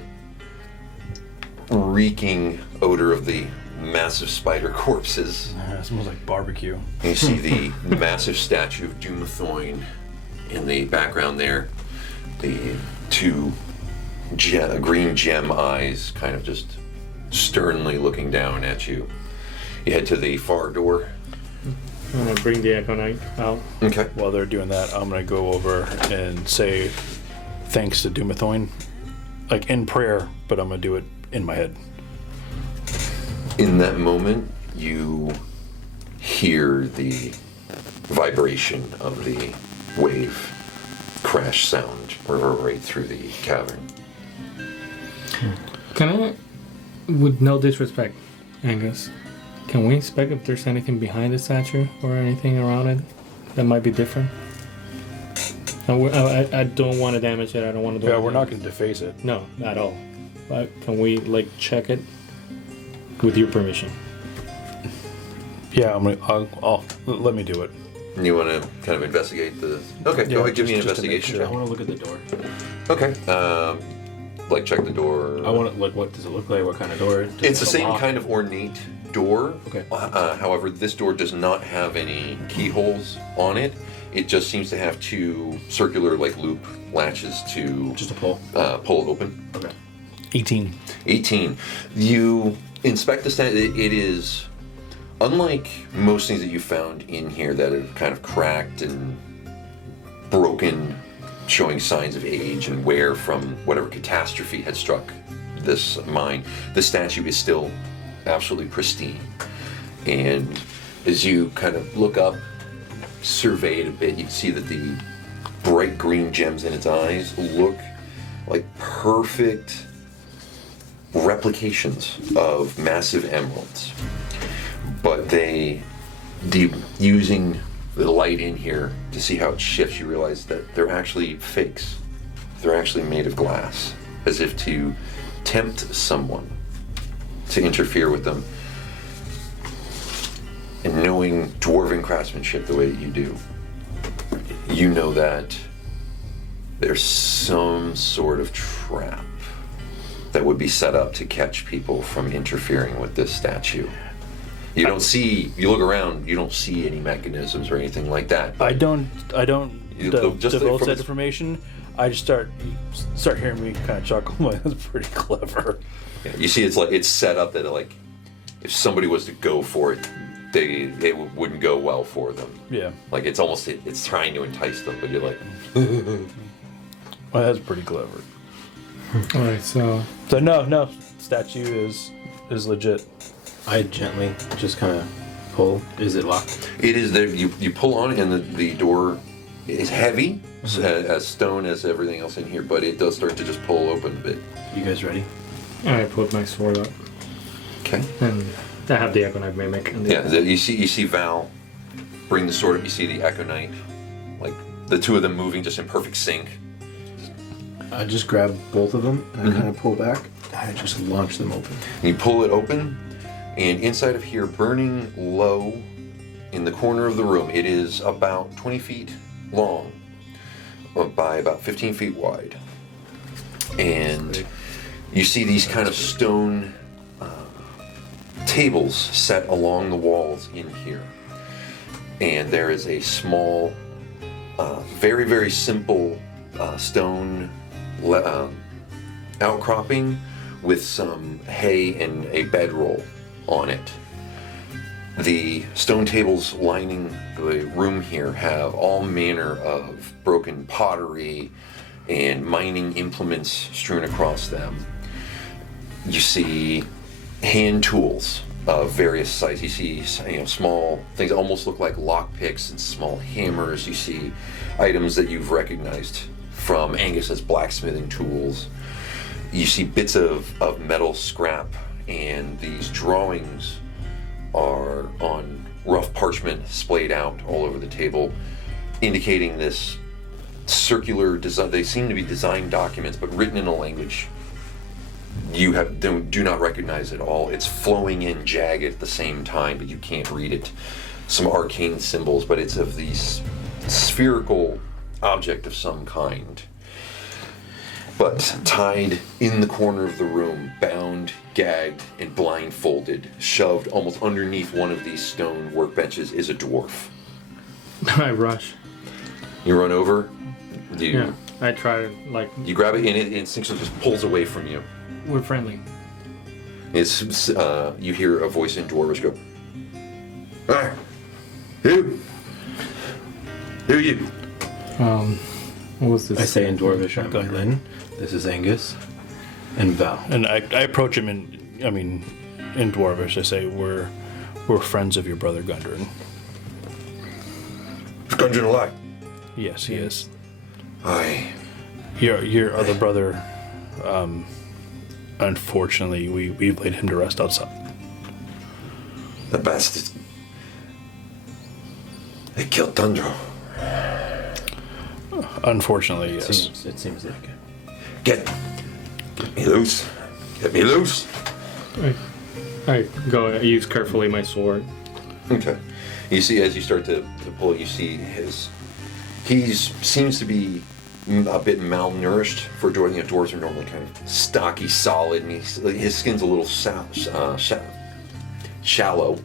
reeking odor of the massive spider corpses, It smells like barbecue. you see the massive statue of Dumatoin in the background there. The two green gem eyes kind of just sternly looking down at you. You head to the far door. I'm gonna bring the Echo Knight out. Okay. While they're doing that, I'm gonna go over and say thanks to Dumatoin, like in prayer, but I'm gonna do it in my head. In that moment, you hear the vibration of the wave crash sound reverberate through the cavern. Can I, with no disrespect, Angus, can we inspect if there's anything behind the statue or anything around it that might be different? I don't want to damage it. I don't want to do Yeah, anything. we're not gonna deface it. No, not at all. But can we check it with your permission? Yeah, I'll let me do it. You want to kind of investigate the... Okay, go ahead, give me an just to make investigation sure. I want to look at the door. check. Okay. Like check the door. I want to look. What does it look like? What kind of door? Does It's the it same lock? kind of ornate door. Okay. However, this door does not have any keyholes on it. It just seems to have two circular loop latches to Just a pull. pull it open. Okay. 18. 18. You inspect the stand. It is unlike most things that you found in here that are kind of cracked and broken, showing signs of age and wear from whatever catastrophe had struck this mine. The statue is still absolutely pristine. And as you kind of look up, survey it a bit, you can see that the bright green gems in its eyes look like perfect replications of massive emeralds. But using the light in here to see how it shifts, you realize that they're actually fakes. They're actually made of glass, as if to tempt someone to interfere with them. And knowing dwarven craftsmanship the way that you do, you know that there's some sort of trap that would be set up to catch people from interfering with this statue. You look around, you don't see any mechanisms or anything like that. I don't Just divulge from that its- information. I just start hearing me kind of chuckle. I'm like, that's pretty clever. Yeah, you see, it's set up that if somebody was to go for it, it wouldn't go well for them. Yeah. Like it's almost it's trying to entice them, but you're like, Well, that's pretty clever. All right, so So no, statue is legit. I gently just kind of pull. Is it locked? it is there. You pull on it, and the door is heavy, as stone as everything else in here, but it does start to just pull open a bit. You guys ready? I put my sword up Okay. and I have the Echo Knight mimic. And Yeah, you see Val bring the sword up. You see the Echo Knight, like the two of them moving just in perfect sync. I just grab both of them and I kind of pull back. And I just launch them open. And you pull it open, and inside of here, burning low in the corner of the room, it is about 20 feet long by about 15 feet wide. And you see these kind of stone tables set along the walls in here. And there is a small, very, very simple stone outcropping with some hay and a bedroll on it. The stone tables lining the room here have all manner of broken pottery and mining implements strewn across them. You see hand tools various sizes. You see, small things that almost look like lockpicks and small hammers. You see items that you've recognized from Angus's blacksmithing tools. You see bits of metal scrap, and these drawings are on rough parchment splayed out all over the table, indicating this circular design. They seem to be design documents, but written in a language you do not recognize at all. It's flowing in jagged at the same time, but you can't read it. Some arcane symbols, but it's of these spherical object of some kind. But tied in the corner of the room, bound, gagged, and blindfolded, shoved almost underneath one of these stone workbenches, is a dwarf. I rush. You run over. Yeah, I try to, like... You grab it, and it instinctually just pulls away from you. We're friendly. It's you hear a voice in Dwarvish go, "Ah, who you?" What was this? I say in Dwarvish, I'm Meilin. This is Angus. And Val. And I approach him in Dwarvish. I say, we're friends of your brother Gundren. Is Gundren alive? Yes, he is. Aye. Your other brother, unfortunately, we've laid him to rest outside. The bastards. They killed Tundra. Unfortunately, yes. It seems like it. Get me loose. Get me loose. I go. I use carefully my sword. Okay. You see, as you start to pull, you see he seems to be a bit malnourished for a dwarf. Dwarves are normally kind of stocky, solid, and his skin's a little shallow.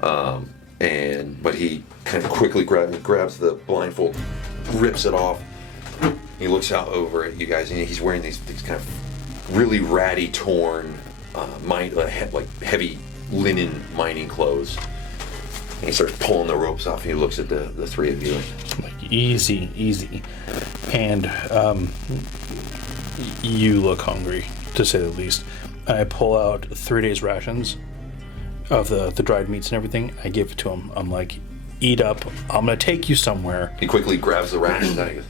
But he kind of quickly grabs the blindfold, rips it off. He looks out over at you guys, and he's wearing these kind of really ratty, torn, like heavy linen mining clothes. And he starts pulling the ropes off, and he looks at the three of you. Like, easy. And you look hungry, to say the least. I pull out 3 days' rations of the dried meats and everything. I give it to him. I'm like, eat up. I'm gonna take you somewhere. He quickly grabs the rations out of you.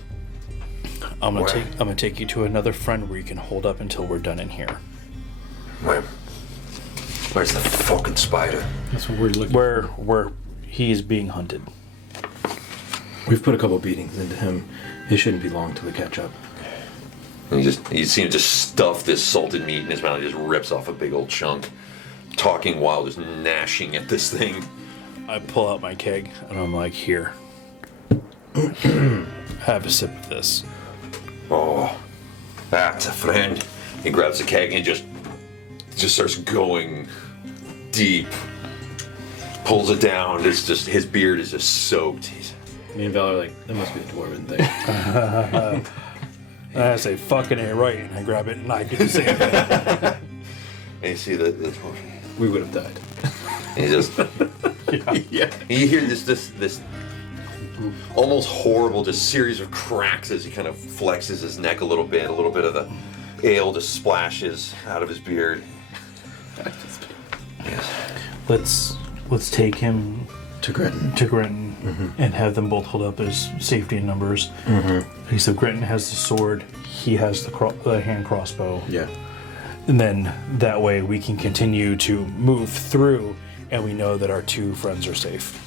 I'm gonna take you to another friend where you can hold up until we're done in here. Where's the fucking spider? That's what we're looking. Where he's being hunted. We've put a couple beatings into him. It shouldn't be long till we catch up. And you see him just stuff this salted meat in his mouth. He just rips off a big old chunk, talking while just gnashing at this thing. I pull out my keg and I'm like, here. Have a sip of this. Oh, that's a friend. He grabs the keg and just starts going deep. Pulls it down. It's just his beard is just soaked. Me and Val are like, that must be a dwarven thing. And I say, fucking A right, and I grab it and I do the same thing. And you see the We would have died. he just Yeah. and you hear this almost horrible just series of cracks as he kind of flexes his neck a little bit of the ale just splashes out of his beard. Yes. Let's take him To Gretton. and have them both hold up as safety in numbers. He said Gretton has the sword, he has the hand crossbow. Yeah. And then that way we can continue to move through and we know that our two friends are safe.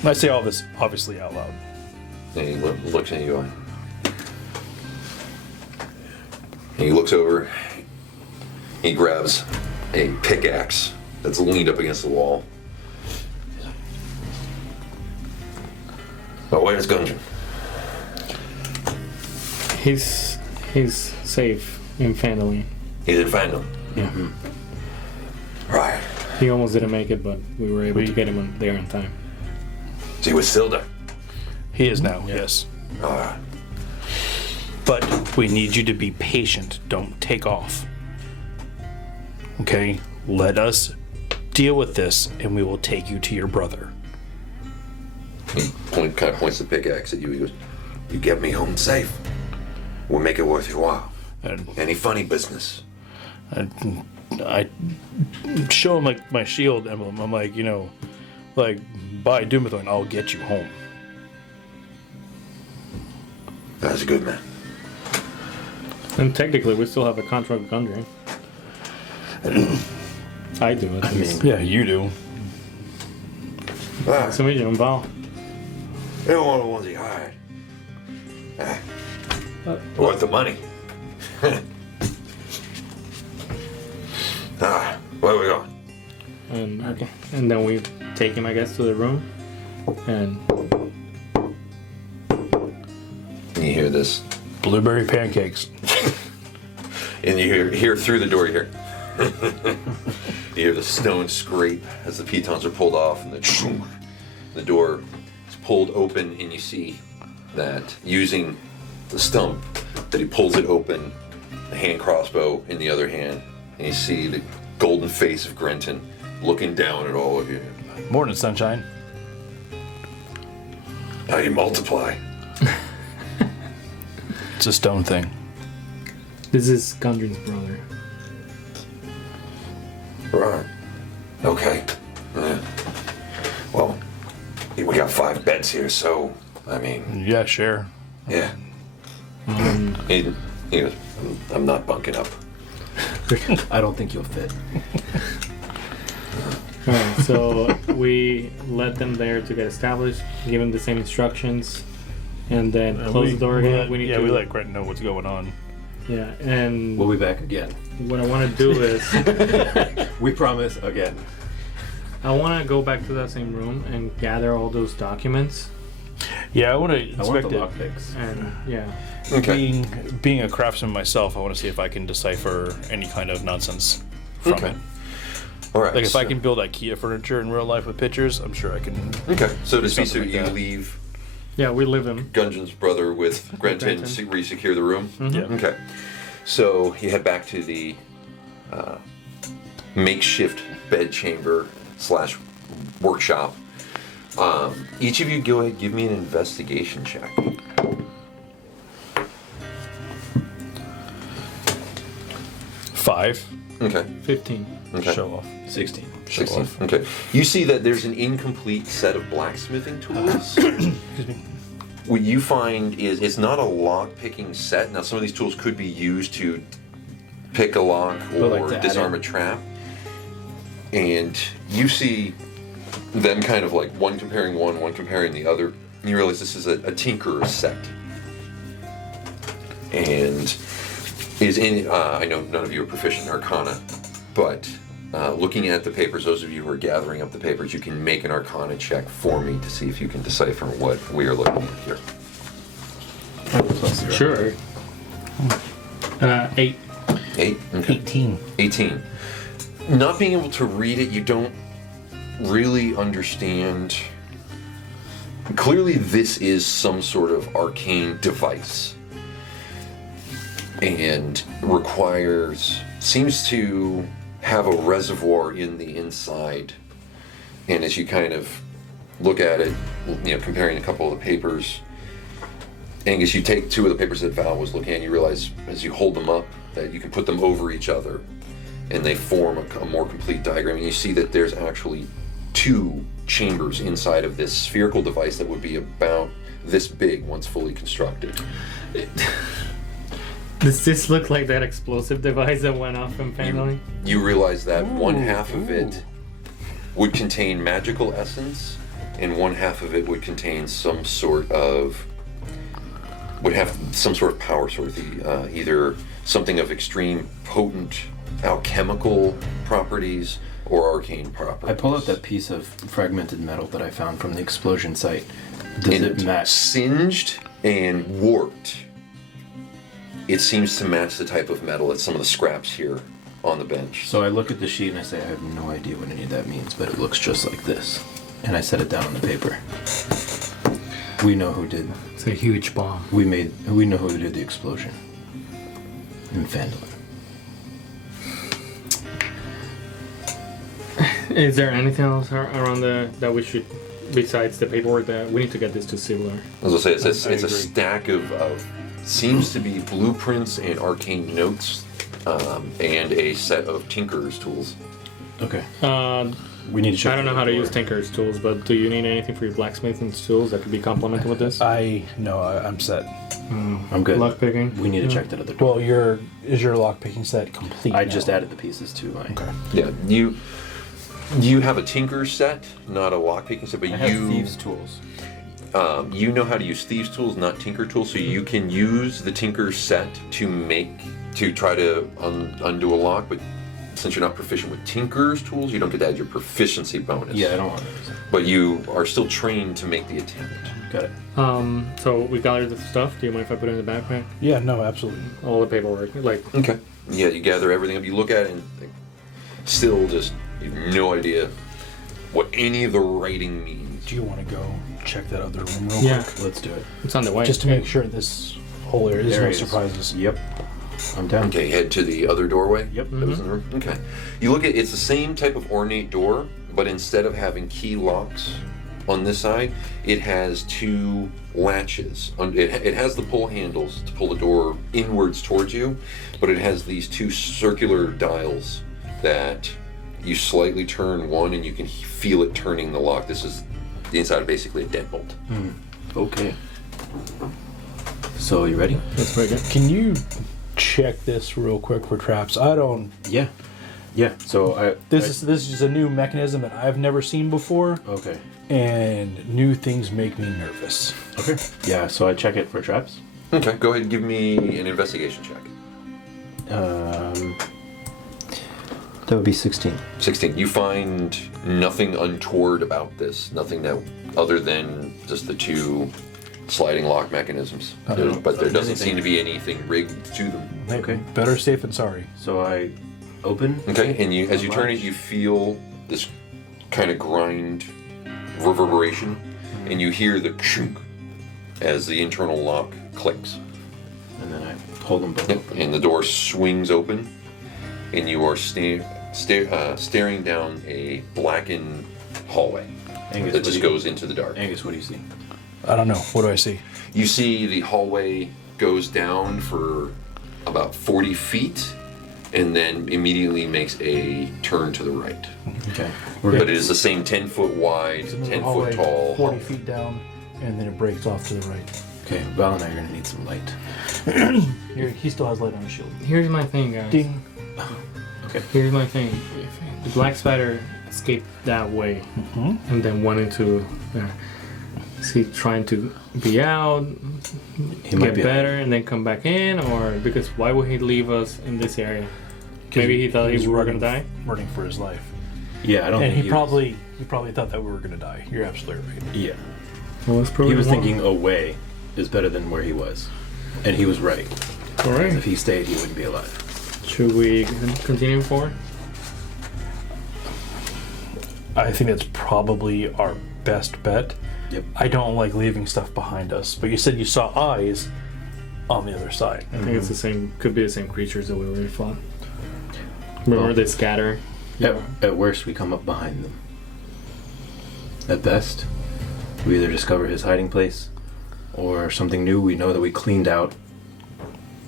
And I say all this obviously out loud. And he looks at you going. And he looks over. He grabs a pickaxe that's leaned up against the wall. But where's Gundren? He's safe in Phandelver. He's in Phandelver. Yeah. Right. He almost didn't make it, but we were able to get him there in time. So he was still there. He is now, yes. Alright. But we need you to be patient. Don't take off. Okay? Let us deal with this and we will take you to your brother. He kind of points the pickaxe at you. He goes, "You get me home safe. We'll make it worth your while. And Any funny business? I show him like my shield emblem. I'm like, like by Doomthorn, I'll get you home. That's a good man. And technically, we still have a contract with Gundry. I do it. I mean, Yeah, you do. Ah, So me, Val. they don't want the ones he hired. What the money? Where are we going? And then we take him, I guess, to the room. And You hear this, Blueberry pancakes. and you hear through the door. You hear the stone scrape as the pitons are pulled off, and the door is pulled open, and you see that using the stump that he pulls it open, the hand crossbow in the other hand, and you see the golden face of Grenton looking down at all of you. Morning, sunshine. How you multiply? It's a stone thing. this is Gundry's brother. Right. Okay. Yeah. Well, we got 5 beds here, so I mean, Yeah, share. yeah. He goes, I'm not bunking up. I don't think you'll fit. Alright, so we let them there to get established, give them the same instructions, and then close the door again. We let Gretton know what's going on. Yeah, and We'll be back again. what I want to do is We promise again. I want to go back to that same room and gather all those documents. Yeah, I want to I want inspect the it. lockpicks. And yeah, Okay. Being a craftsman myself, I want to see if I can decipher any kind of nonsense from Okay. it. All right. Like if I so- can build IKEA furniture in real life with pictures, I'm sure I can. Okay. So to do speak, something like you that. leave yeah, we live in. Gungeon's brother with Grenton Grenton. to re-secure the room. Yeah. Okay. So you head back to the makeshift bed chamber / workshop. Each of you go ahead, give me an investigation check. Five. Okay. 15. Okay. Show off. 16. Show 16. off. Okay. You see that there's an incomplete set of blacksmithing tools. Excuse me. What you find is it's not a lock picking set. Now, some of these tools could be used to pick a lock But, like, or to add disarm in- a trap. And you see them kind of like one comparing one comparing the other. And you realize this is a tinkerer's set. And is in, I know none of you are proficient in Arcana, but looking at the papers, those of you who are gathering up the papers, you can make an Arcana check for me to see if you can decipher what we are looking at here. Plus 0. Sure. 8. 8? Okay. 18. 18. Not being able to read it, you don't really understand. Clearly, this is some sort of arcane device. And seems to have a reservoir in the inside. And as you kind of look at it, comparing a couple of the papers, Angus, you take 2 of the papers that Val was looking at, and you realize as you hold them up that you can put them over each other and they form a more complete diagram. And you see that there's actually 2 chambers inside of this spherical device that would be about this big once fully constructed. Does this look like that explosive device that went off in Phandelver? You realize that one half of it would contain magical essence, and one half of it would contain would have some sort of power source, either something of extreme potent alchemical properties or arcane properties. I pull out that piece of fragmented metal that I found from the explosion site. Does it match? Singed and warped. It seems to match the type of metal at some of the scraps here on the bench. So I look at the sheet and I say, I have no idea what any of that means, but it looks just like this. And I set it down on the paper. We know who did. It's a huge bomb. We know who did the explosion. In Phandelver. Is there anything else around that we should, besides the paperwork, that we need to get this to Sibler? As I say, it's I a agree. stack of seems to be blueprints and arcane notes and a set of tinker's tools. Okay. Uh, We need to check. I don't know how to the use door. Tinker's tools, but do you need anything for your blacksmithing tools that could be complemented with this? I'm set. I'm good. Lock picking. We need to check that other door. Well, is your lockpicking set complete? I now? just added the pieces to my. Okay. Yeah, you have a tinker's set, not a lockpicking set, but I have thieves' tools. you know how to use thieves' tools, not tinker tools, so you can use the tinker's set to try to undo a lock, but since you're not proficient with tinker's tools, you don't get to add your proficiency bonus. Yeah, I don't want to. But you are still trained to make the attempt. Got it. So we gathered the stuff. Do you mind if I put it in the backpack? Yeah, no, absolutely. All the paperwork, like. Okay. Yeah, you gather everything up. You look at it and think, still just you have no idea what any of the writing means. Do you want to go check that other room real Yeah. quick? Let's do it. It's on the way. Just to make sure this whole area, there's There no it is. surprises. Yep. I'm down. Okay, head to the other doorway. Yep. That was in the room. Okay. You look at it's the same type of ornate door, but instead of having key locks on this side, it has two latches. It has the pull handles to pull the door inwards towards you, but it has these two circular dials that you slightly turn one and you can feel it turning the lock. This is the inside of basically a deadbolt. Okay. So you ready? That's very good. Can you check this real quick for traps? I don't. Yeah. Yeah. So This is a new mechanism that I've never seen before, Okay. and new things make me nervous. Okay. Yeah. So I check it for traps. Okay, go ahead and give me an investigation check. That would be 16. 16. You find nothing untoward about this. Nothing that other than just the two sliding lock mechanisms. But there doesn't seem to be anything rigged to them. Okay. Better safe than sorry. So I open. Okay, and as you turn it, you feel this kind of grind reverberation, and you hear the chunk as the internal lock clicks. And then I hold them both. Yep, and the door swings open, and you are staring down a blackened hallway Angus, that what just do you- goes into the dark. Angus, what do you see? I don't know. What do I see? You see the hallway goes down for about 40 feet, and then immediately makes a turn to the right. Okay. But it is the same 10-foot wide, It's another 10-foot hallway, tall 40 hallway. feet down, and then it breaks off to the right. Okay. Val and I are gonna need some light. Here, he still has light on his shield. Here's my thing, guys. Ding. Okay. Here's my thing. The black spider escaped that way, and then went into there. Is he trying to be out, He might get be better, and then come back in, or because why would he leave us in this area? Maybe he thought He's we were gonna die. running for his life. Yeah. I don't And think he probably thought that we were gonna die. You're absolutely right. Yeah. Well, let's prove He him was wrong. thinking away is better than where he was, and he was right. All right. If he stayed, he wouldn't be alive. Should we continue forward? I think that's probably our best bet. Yep. I don't like leaving stuff behind us, but you said you saw eyes on the other side. I think it's the same. Could be the same creatures that we already fought. Remember, they scatter. At worst, we come up behind them. At best, we either discover his hiding place, or something new we know that we cleaned out,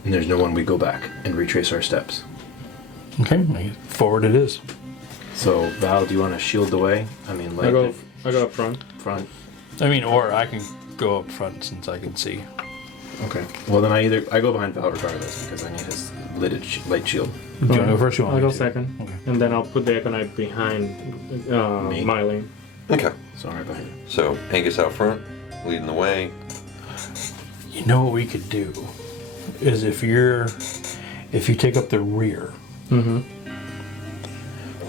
and there's no one. We go back and retrace our steps. Okay, forward it is. So, Val, do you want to shield the way? I mean, like I go up front. front. I mean, or I can go up front since I can see. Okay. Well, then I go behind Val regardless because I need his light shield. Do you want to go first? Or you want I'll me go to? second, Okay. and then I'll put the Econite behind Me? Meilin. Okay, So I'm right behind you. so Angus out front, leading the way. You know what we could do is if you take up the rear, Mm-hmm.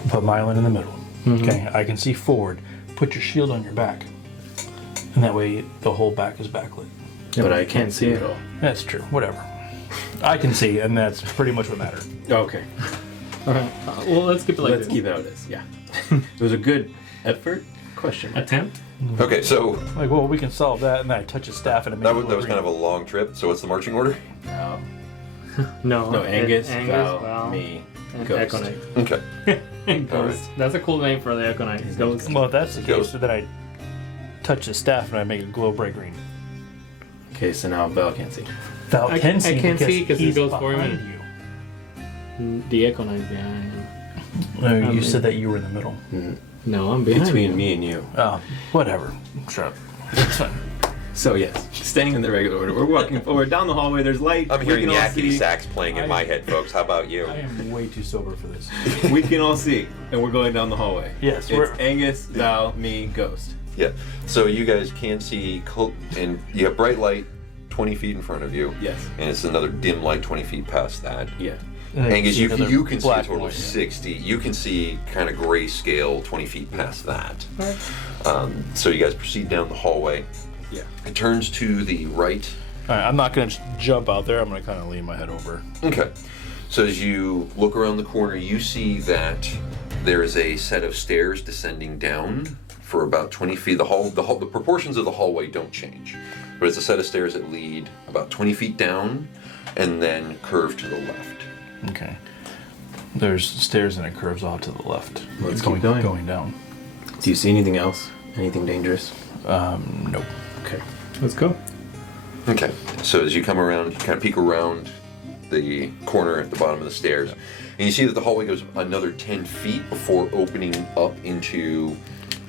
put Meilin in the middle. Okay, I can see forward. Put your shield on your back, and that way the whole back is backlit. Yeah, But I can't see it all. That's true. Whatever. I can see, and that's pretty much what matters. Okay. All right. Well, let's keep it like Let's this. keep it how it is. Yeah. It was a good effort. Question. Attempt. Okay, so Like, well, we can solve that, and then I touch his staff, and it makes that was kind of a long trip. So what's the marching order? No. No, Angus, Val, Val, me, and Ghost. Econite. Okay. Ghost. That's a cool name for the Econite. Ghost. Well, if that's the case, Ghost. then I touch his staff, and I make it glow bright green. Okay, so now Val can't see. Val I can see can't because see 'cause it he's goes for him. behind you. the Echo Knight's behind him. You said that you were in the middle. No, I'm behind Between him. me and you. Oh, whatever. Shut up. It's fine. So yes, staying in the regular order. We're walking forward down the hallway. There's light. I'm we hearing can all yakety see. sax playing in my head, folks. How about you? I am way too sober for this. We can all see, and we're going down the hallway. Yes, it's we're- Angus, Val, me, Ghost. Yeah. So you guys can see, and you have bright light 20 feet in front of you. Yes. And it's another dim light 20 feet past that. Yeah. Angus, you can see a black total of light, yeah. 60. You can see kind of grayscale 20 feet past that. So you guys proceed down the hallway. Yeah. It turns to the right. All right, I'm not going to jump out there. I'm going to kind of lean my head over. Okay. So as you look around the corner, you see that there is a set of stairs descending down for about 20 feet. The proportions of the hallway don't change, but it's a set of stairs that lead about 20 feet down and then curve to the left. Okay. There's stairs and it curves off to the left. Let's It's keep going. Going down. Do you see anything else? Anything dangerous? Nope. Okay. Let's go. Okay. So as you come around, you kind of peek around the corner at the bottom of the stairs, and you see that the hallway goes another 10 feet before opening up into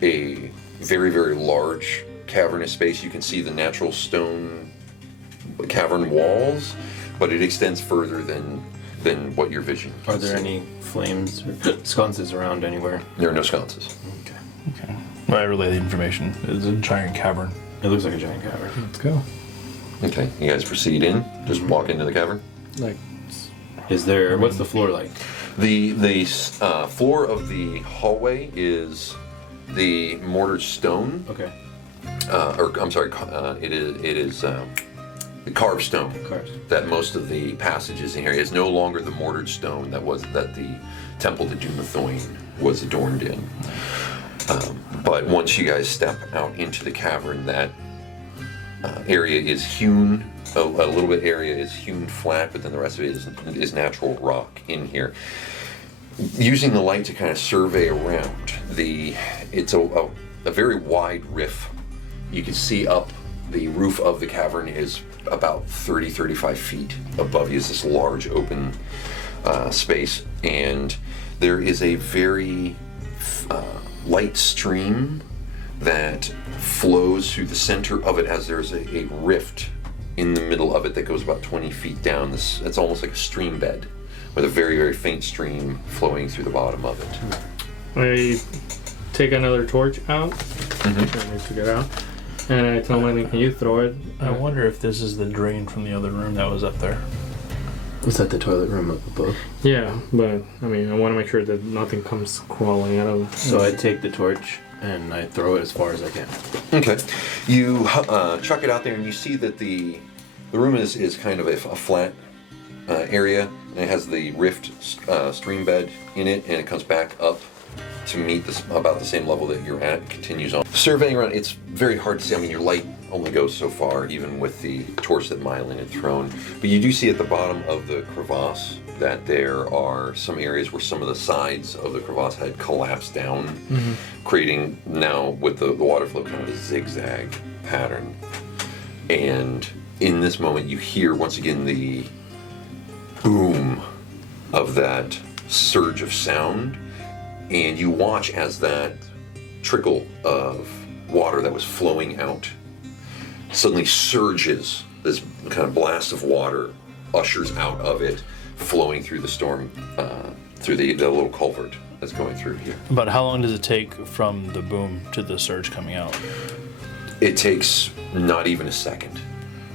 a very, very large cavernous space. You can see the natural stone cavern walls, but it extends further than what your vision can Are there see. any flames or sconces around anywhere? There are no sconces. Okay. Okay. Well, I relay the information. It's a giant cavern. It looks like a giant cavern. Let's go. Okay, you guys proceed in. Just walk into the cavern. Like, Is there? What's the floor like? The floor of the hallway is the mortared stone. Okay. It is the carved stone. Carved. That most of the passages in here is no longer the mortared stone that the temple to Dumathoin was adorned in. But once you guys step out into the cavern, that area is hewn. A little bit area is hewn flat, but then the rest of it is natural rock in here. Using the light to kind of survey around, it's a very wide rift. You can see up the roof of the cavern is about 35 feet above you is this large open space, and there is a very light stream that flows through the center of it as there's a rift in the middle of it that goes about 20 feet down. It's almost like a stream bed with a very, very faint stream flowing through the bottom of it. I take another torch out. I took it out. And I tell Meilin, can you throw it? I wonder if this is the drain from the other room that was up there. Was that the toilet room up above? Yeah, but I mean, I want to make sure that nothing comes crawling out of. So I take the torch and I throw it as far as I can. Okay. You chuck it out there and you see that the room is kind of a flat area, and it has the rift stream bed in it, and it comes back up to meet about the same level that you're at. It continues on. Surveying around, it's very hard to see. I mean, your light only goes so far, even with the torch that Meilin had thrown. But you do see at the bottom of the crevasse that there are some areas where some of the sides of the crevasse had collapsed down, creating now with the water flow kind of a zigzag pattern. And in this moment, you hear once again the boom of that surge of sound, and you watch as that trickle of water that was flowing out suddenly surges. This kind of blast of water ushers out of it, flowing through the storm, through the little culvert that's going through here. But how long does it take from the boom to the surge coming out? It takes not even a second.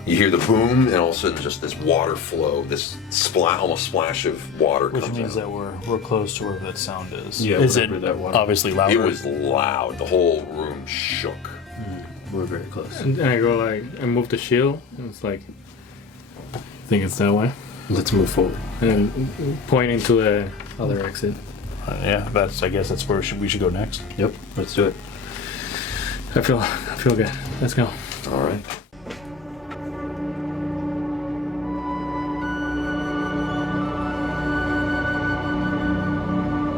You hear the boom, and all of a sudden, just this water flow, this almost splash of water Which comes means out. that we're close to where that sound is. Yeah, Is it wherever that water- obviously louder? It was loud. The whole room shook. We're very close. And I go like, I move the shield, and it's like, I think it's that way. Let's move forward. And pointing to the other exit. Yeah, I guess that's where we should go next. Yep. Let's do it. I feel good. Let's go. All right.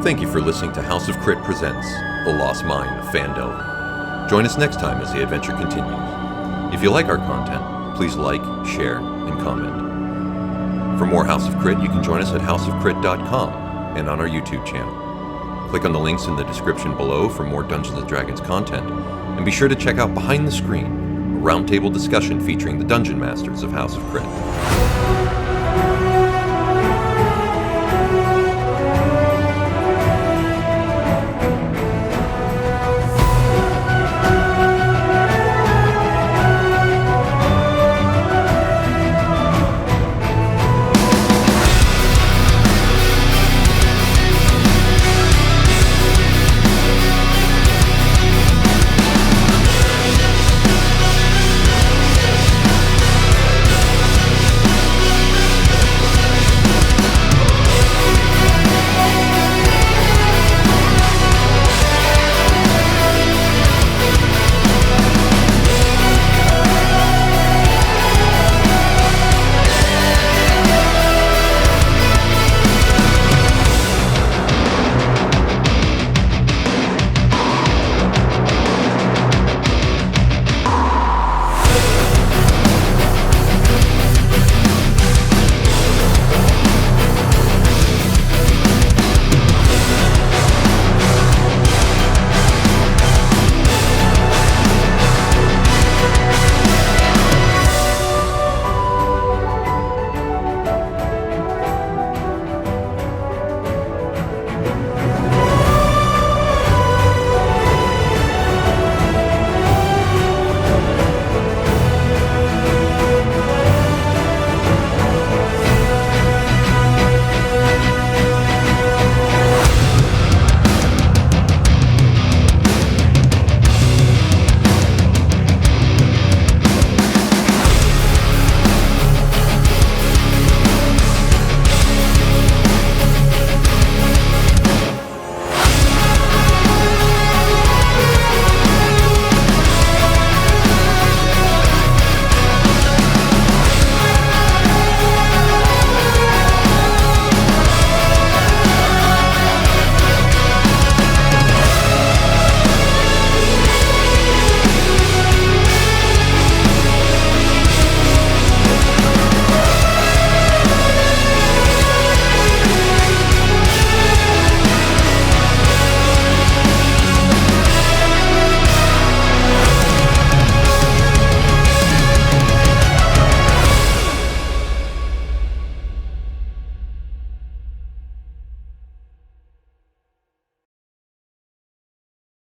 Thank you for listening to House of Crit Presents The Lost Mine of Phandelver. Join us next time as the adventure continues. If you like our content, please like, share, and comment. For more House of Crit, you can join us at houseofcrit.com and on our YouTube channel. Click on the links in the description below for more Dungeons & Dragons content, and be sure to check out Behind the Screen, a roundtable discussion featuring the Dungeon Masters of House of Crit.